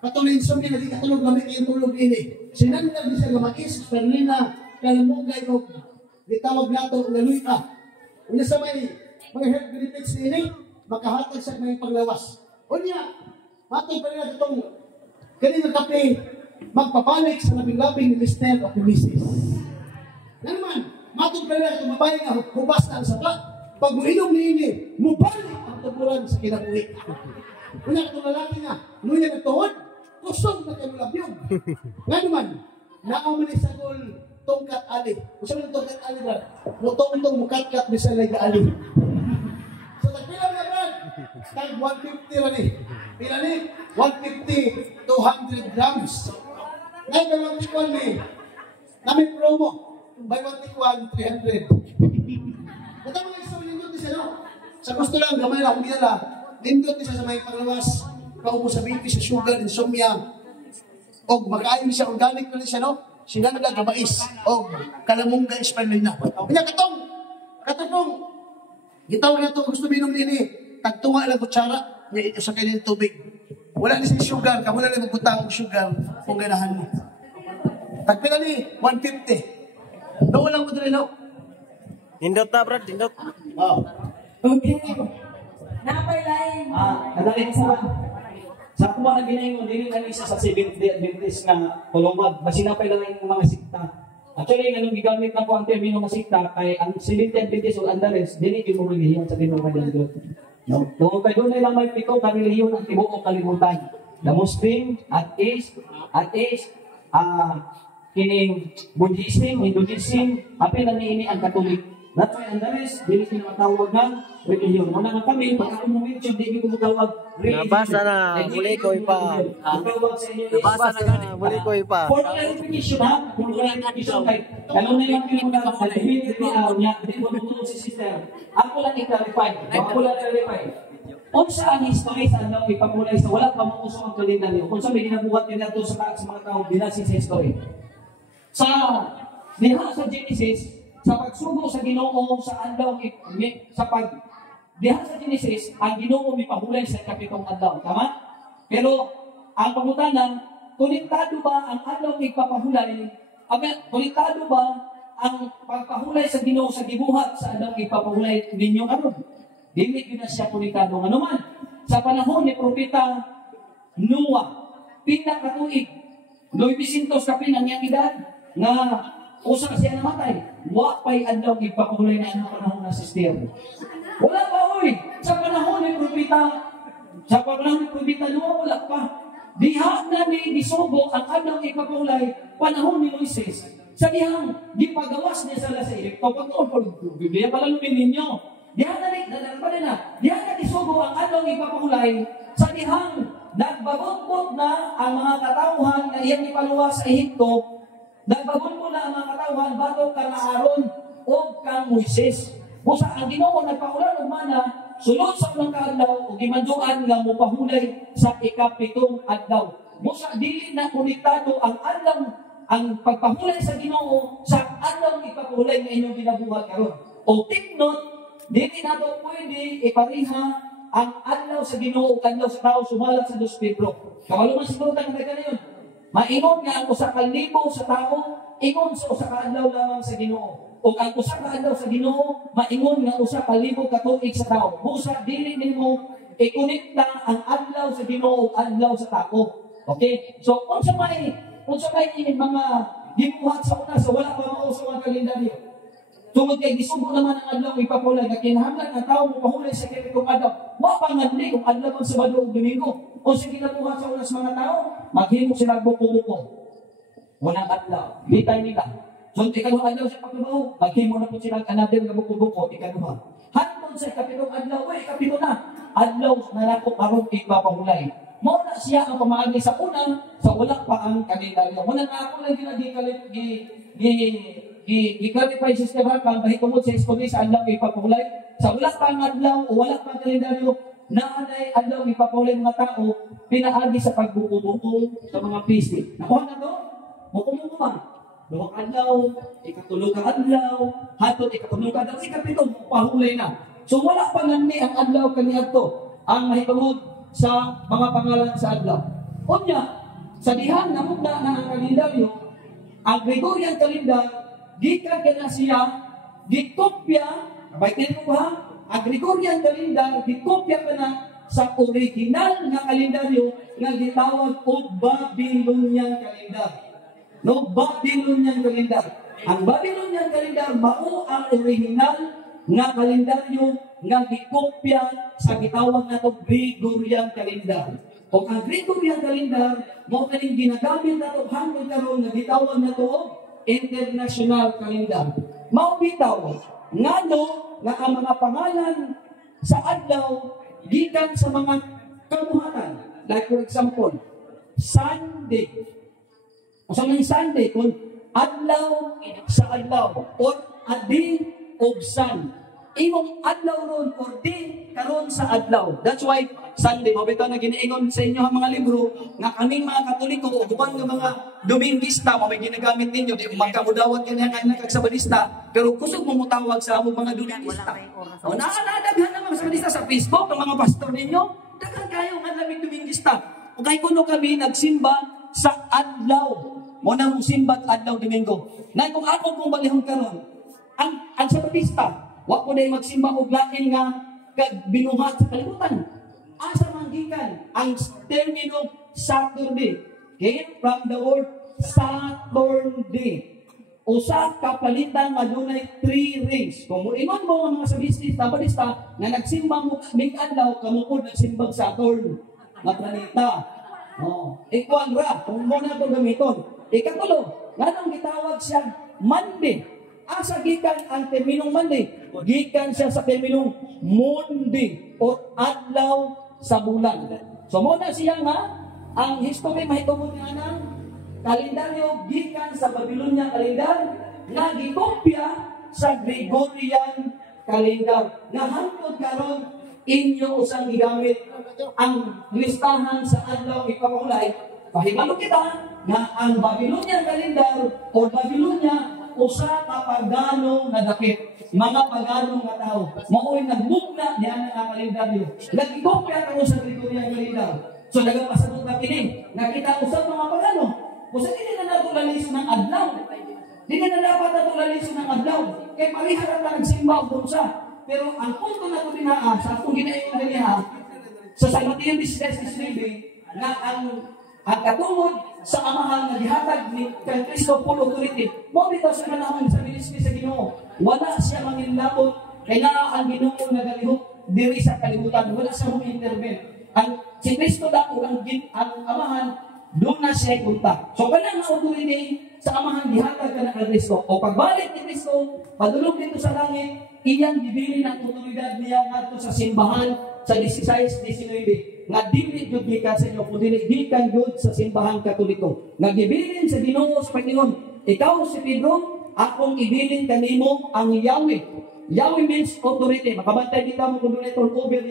katulad sa mga, hindi katulog namin yung tulog ini. Sinanda din siya gamakis, perlina, kalamugay o ditawag nato laluy ka. Unya sa may mga health benefits ini, makahatag sa may paglawas. Unya, matay pa rin itong kanina kape, magpapalik sa labing-labing ni Lister o Kumisis. Nga naman, matay pa rin itong mabaling ang hubas na ang sapa. Pag uinom ni ini, mubalik ang tuburan sa kinabuhi. Unya, itong lalaki nga, nuya na tuhod, kusog na kayo labyog. Nga naman, naaman sa gol tongkat ali. Gusto mo ng tongkat ali ba? Mutong-tong mukatkat bisa lagi ali. So, tagpila na ba? Tag 150 rin eh. Pila ni? 150, 200 grams. Ngayon by 151 ni, namin promo. By 151, 300. Ito mga gusto mo nindot siya, no? Sa gusto lang, gamay lang, hindi lang. Nindot siya sa may panglawas. Kaupo sa BP, sa sugar, insomnia. O makain siya, organic na siya, no? Sila na gabais. O kalamungga, espalina. Kanya katong, gitawag na ito, gusto minom nini, tagtunga lang kutsara, niya ito sa kanyang tubig. Wala na siya sugar, kamula na magputang sugar kung ganahan mo. Tagpila ni, 150. Doon lang mo dali, no? Hindot na, Brad, hindot. Okay. Napay lain. Kadali sa sa kuma na ginayon, dili na isa sa Seventh-day Adventist na tulungag. Masinapay lang yung mga sikta. Actually, anong gigamit na po ang termino ng sikta, kay ang Seventh-day Adventist o Andares, dili yung relihiyon sa tinurang ng Diyos. Kung kay doon lang may pikaw, karelihiyon ang tibuok kalimutan. The Muslim, at is, kining Buddhism, Hinduism, apil na niini ang Katolik. That's why Andares, dili kinatawag ng relihiyon. Muna nga kami, pag ako mention, dili ko matawag relihiyon. Nabasa na, muli ko ipa. Nabasa na, muli ko ipa. For clarification ha, for clarification kay ano na yung pinunta sa debate niya, di mo tutulong si sister. Ako lang i-clarify. Kung saan history sa ano, ipapulay sa wala pa mong usong ang kalendaryo. Kung saan may ginabuhat nila ito sa mga tao, binasin sa history. Sa diha sa Genesis, sa pagsugo sa Ginoo sa adlaw diha sa Genesis, ang Ginoo mipahulay sa kapitong adlaw, tama? Pero ang pangutanan, konektado ba ang adlaw ipapahulay? Konektado ba ang pagpahulay sa Ginoo sa gibuhat sa adlaw ipapahulay ninyo karon? Dili gyud na siya konektado nga naman. Sa panahon ni propeta Noah, pila ka tuig, 900 ka pin ang iyang edad. nga usa siya namatay, wa pay adlaw ipapulay na ang panahon na sister. Wala pa oy, sa panahon ni propeta, sa panahon ni propeta Noah wala pa. Diha na ni gisugo ang adlaw ipapulay panahon ni Moises. Sa dihang gipagawas niya sa Egypto, pagtuon Biblia pala lumin ninyo. Diha na ni diha na gisugo ang adlaw ipapulay sa dihang nagbabugbog na ang mga katawhan na iyang ipaluwas sa Ehipto. Nagbabugbog na ang mga katawhan bago kang Aaron o kang Moises. Busa ang Ginoo nagpaulan og mana sulod sa ulang kaadlaw ug gimanduan nga mopahulay sa ikapitong adlaw. Busa dili na konektado ang adlaw ang pagpahulay sa Ginoo sa adlaw ipapahulay nga inyong ginabuhat karon. O take note, dili nato pwede ipariha ang adlaw sa Ginoo ug adlaw sa tao sumalat sa 2 Pedro. Kabalo man siguro ta kanayon. Maingon nga ang usa ka libo sa tao ingon sa usa ka adlaw lamang sa Ginoo. O ang usa ka adlaw sa Ginoo maingon nga usa ka libo ka tuig sa tao. Busa dili nimo ikonekta ang adlaw sa Ginoo ug adlaw sa tao. Okay? So unsa may mga gibuhat sa una sa wala pa mao sa mga kalendaryo. Tungod kay gisugo naman ang adlaw ipapulay nga kinahanglan ang tawo mopahulay sa kapitong adlaw. Wa pa ngadli kung adlaw ang Sabado ug Domingo. O sige na buhat sa una sa mga tao, maghimo sila buko-buko. Unang adlaw, bitay nila. So, ikaduha adlaw sa pagtrabaho, maghimo na po silang another nga buko-buko, ikaduha. Hantod sa kapitong adlaw, kapito na. Adlaw na nako aron ipapahulay. Mao na siya ang pamaagi sa una, sa wala pa ang kalendaryo. Muna na ako lang i-clarify sa Esteban, kang bahitungod sa Escondis, sa adlaw ipapahulay. Sa wala pa ang adlaw, o wala pa ang kalendaryo, naanay adlaw ipapahulay mga tao, pinaagi sa pagbuko-buko sa mga pisi. Nakuha na to? Buko-buko man. Luwang adlaw, ikatulog ka adlaw, hatod ikatulog ka adlaw, ikapitong pahulay na. So wala pa ngani ang adlaw kaniadto ang mahitungod sa mga pangalan sa adlaw. Unya, sa dihan namugna na ang kalendaryo, ang Gregorian calendar, gikan kana siya, gikopya, baitin mo ba? Ang Gregorian calendar, gikopya ka na sa original na kalendaryo nga gitawag og Babylonian calendar. No, Babylonian calendar. Ang Babylonian calendar mao ang original nga kalendaryo nga gikopya sa gitawag nato Gregorian calendar. O ang Gregorian calendar mao kaning ginagamit nato hangtod karon nga gitawag nato international calendar. Mao bitaw ngano nga ang mga pangalan sa adlaw gikan sa mga kabuhatan. Like for example, Sunday. O sa mga Sunday, kung adlaw sa adlaw, or adi o sun. Imong adlaw ron, or di karon sa adlaw. That's why, Sunday, mabito na giniingon sa inyo ang mga libro, nga kaming mga Katoliko, o kuman ng mga Dominguista, may ginagamit ninyo, di magkamudawat ganyan ang nakagsabadista, pero kusog mo mutawag sa among mga Dominguista. O nakadaghan ng mga sabadista sa Facebook, ng mga pastor ninyo, dagan kayo ang lamig Dominguista. O kay kuno kami nagsimba sa adlaw. Muna mong simbat adlaw Domingo. Na kung ako pong balihon karon, ang Sabadista, wa ko day magsimba og lain nga binuhat sa kalibutan. Asa man gikan ang termino Saturday came from the word Saturday. Usa ka palitan madunay 3 rings. Kung moingon mo ang mga Sabadista nga nagsimba mo mig adlaw kamupod nagsimbag Saturn nga planeta. Ikuan ra kung mo na to gamiton. Ikatulo, nganong gitawag siya Monday. Asa gikan ang terminong Monday? Gikan siya sa terminong Mundi o adlaw sa bulan. So muna siya nga, ang history mahitungod nga ng kalendaryo gikan sa Babylonian calendar nga gikopya sa Gregorian calendar. Nga hangtod karon inyo usang gigamit ang listahan sa adlaw ipapahulay. Pahimalo kita nga ang Babylonian calendar o Babylonia usa ka pagano nga dakit, mga pagano nga tao. Mao'y nagbugna diyan ang kalendaryo. Nagikopya karon sa Gregorian calendar. So nagapasabot na kini, nakita usab mga pagano. Usa kini na nato lalis ng adlaw. Dili na dapat nato lalis ng adlaw. Kay pareha ra nagsimba og sa. Pero ang punto na ko dinaa sa akong ginaingon niya sa San Mateo 16:19 na ang ang katungod sa amahan nga gihatag ni kay Kristo full authority. Mo bitaw sa kanahon sa ministry sa Ginoo. Wala siya manginlabot kay naa ang Ginoo nga galihok diri sa kalibutan. Wala siya mo intervene. Ang si Kristo dako ang amahan doon na siya kunta. So kanang authority sa amahan gihatag kana kay Kristo. O pagbalik ni Kristo, padulong dito sa langit, iyang gibilin ang otoridad niya ngadto sa simbahan sa 16-19 nga dili jud gikan sa inyo kundi gikan jud sa simbahan Katoliko. Nga gibilin sa Ginoo sa Panginoon, ikaw si Pedro, akong ibilin kanimo ang Yahweh. Yahweh means authority. Makabantay dito mo kung doon itong over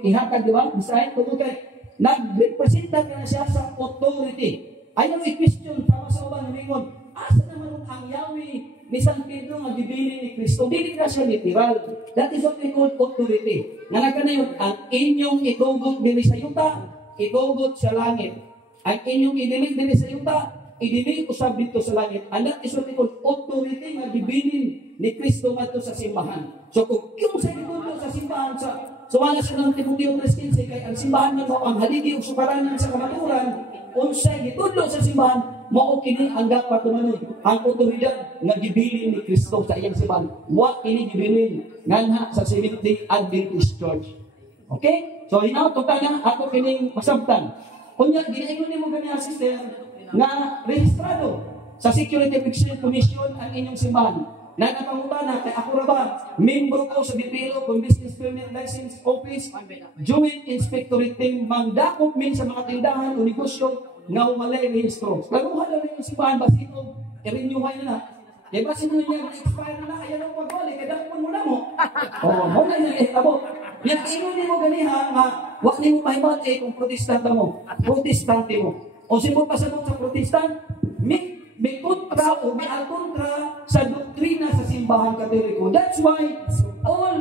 ihatag, di ba? Bisahin ko kay nag-representa ka na siya sa authority. Ayaw i-question sama sa ubang namingon, asa naman ang Yahweh ni San Pedro nga gibilin ni Kristo? Dili na siya literal. That is what we call authority. Nga nagkanayon, ang inyong itugot dili sa yuta, itugot sa langit. Ang inyong idilig dili sa yuta, idilig usab dito sa langit. And that is what we call authority nga gibilin ni Kristo ngadto sa simbahan. So kung yung sa itugot sa simbahan sa sumala sa ng Timoteo 3:15 kay ang simbahan nga ang haligi ug sukaranan sa kamaturan, unsay gitudlo sa simbahan mao kini ang dapat tumanod ang otoridad nga gibilin ni Kristo sa iyang simbahan. Wa kini gibilin nganha sa Seventh-day Adventist Church. Okay? So hinaw to kana ako kining masabtan. Kunya ginaingon nimo gani sister nga rehistrado sa Security Exchange Commission ang inyong simbahan. Nanapangutana kay ako ra ba membro ko sa BPO kung Business Permit License Office Joint Inspectorate Team mangdakop min sa mga tindahan o negosyo nga walay rehistro. Laguhan na rin yung simbahan basito i-renewhan na na. Kaya ba sino niya expire na ayaw ang pagbalik kaya dakpon mo na mo. Mo na niya itabo. Yan ino ni mo ganiha nga wak ni mo mahimot kung protestante mo. Protestante mo. O sino pasagot sa protestant? May kontra o may kontra sa doktrina sa simbahan Katoliko. That's why all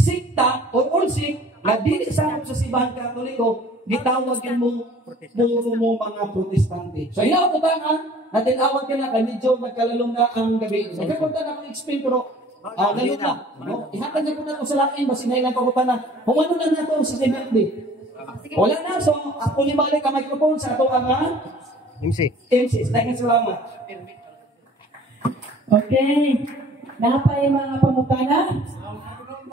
sikta or all sect na dili sa simbahan Katoliko gitawag yun mo mga protestante. So yaw ko nga natin awag ka na kay medyo nagkalalong na ang gabi. So kaya punta na akong explain pero ngayon na. Ihatag na po na ito sa lakin basi nailan pa ko pa na kung ano lang na ito sa Seventh-day. Wala na. So ako ni balik ang microphone sa ito ang MC. Salamat. Okay. Napay mga pamutana.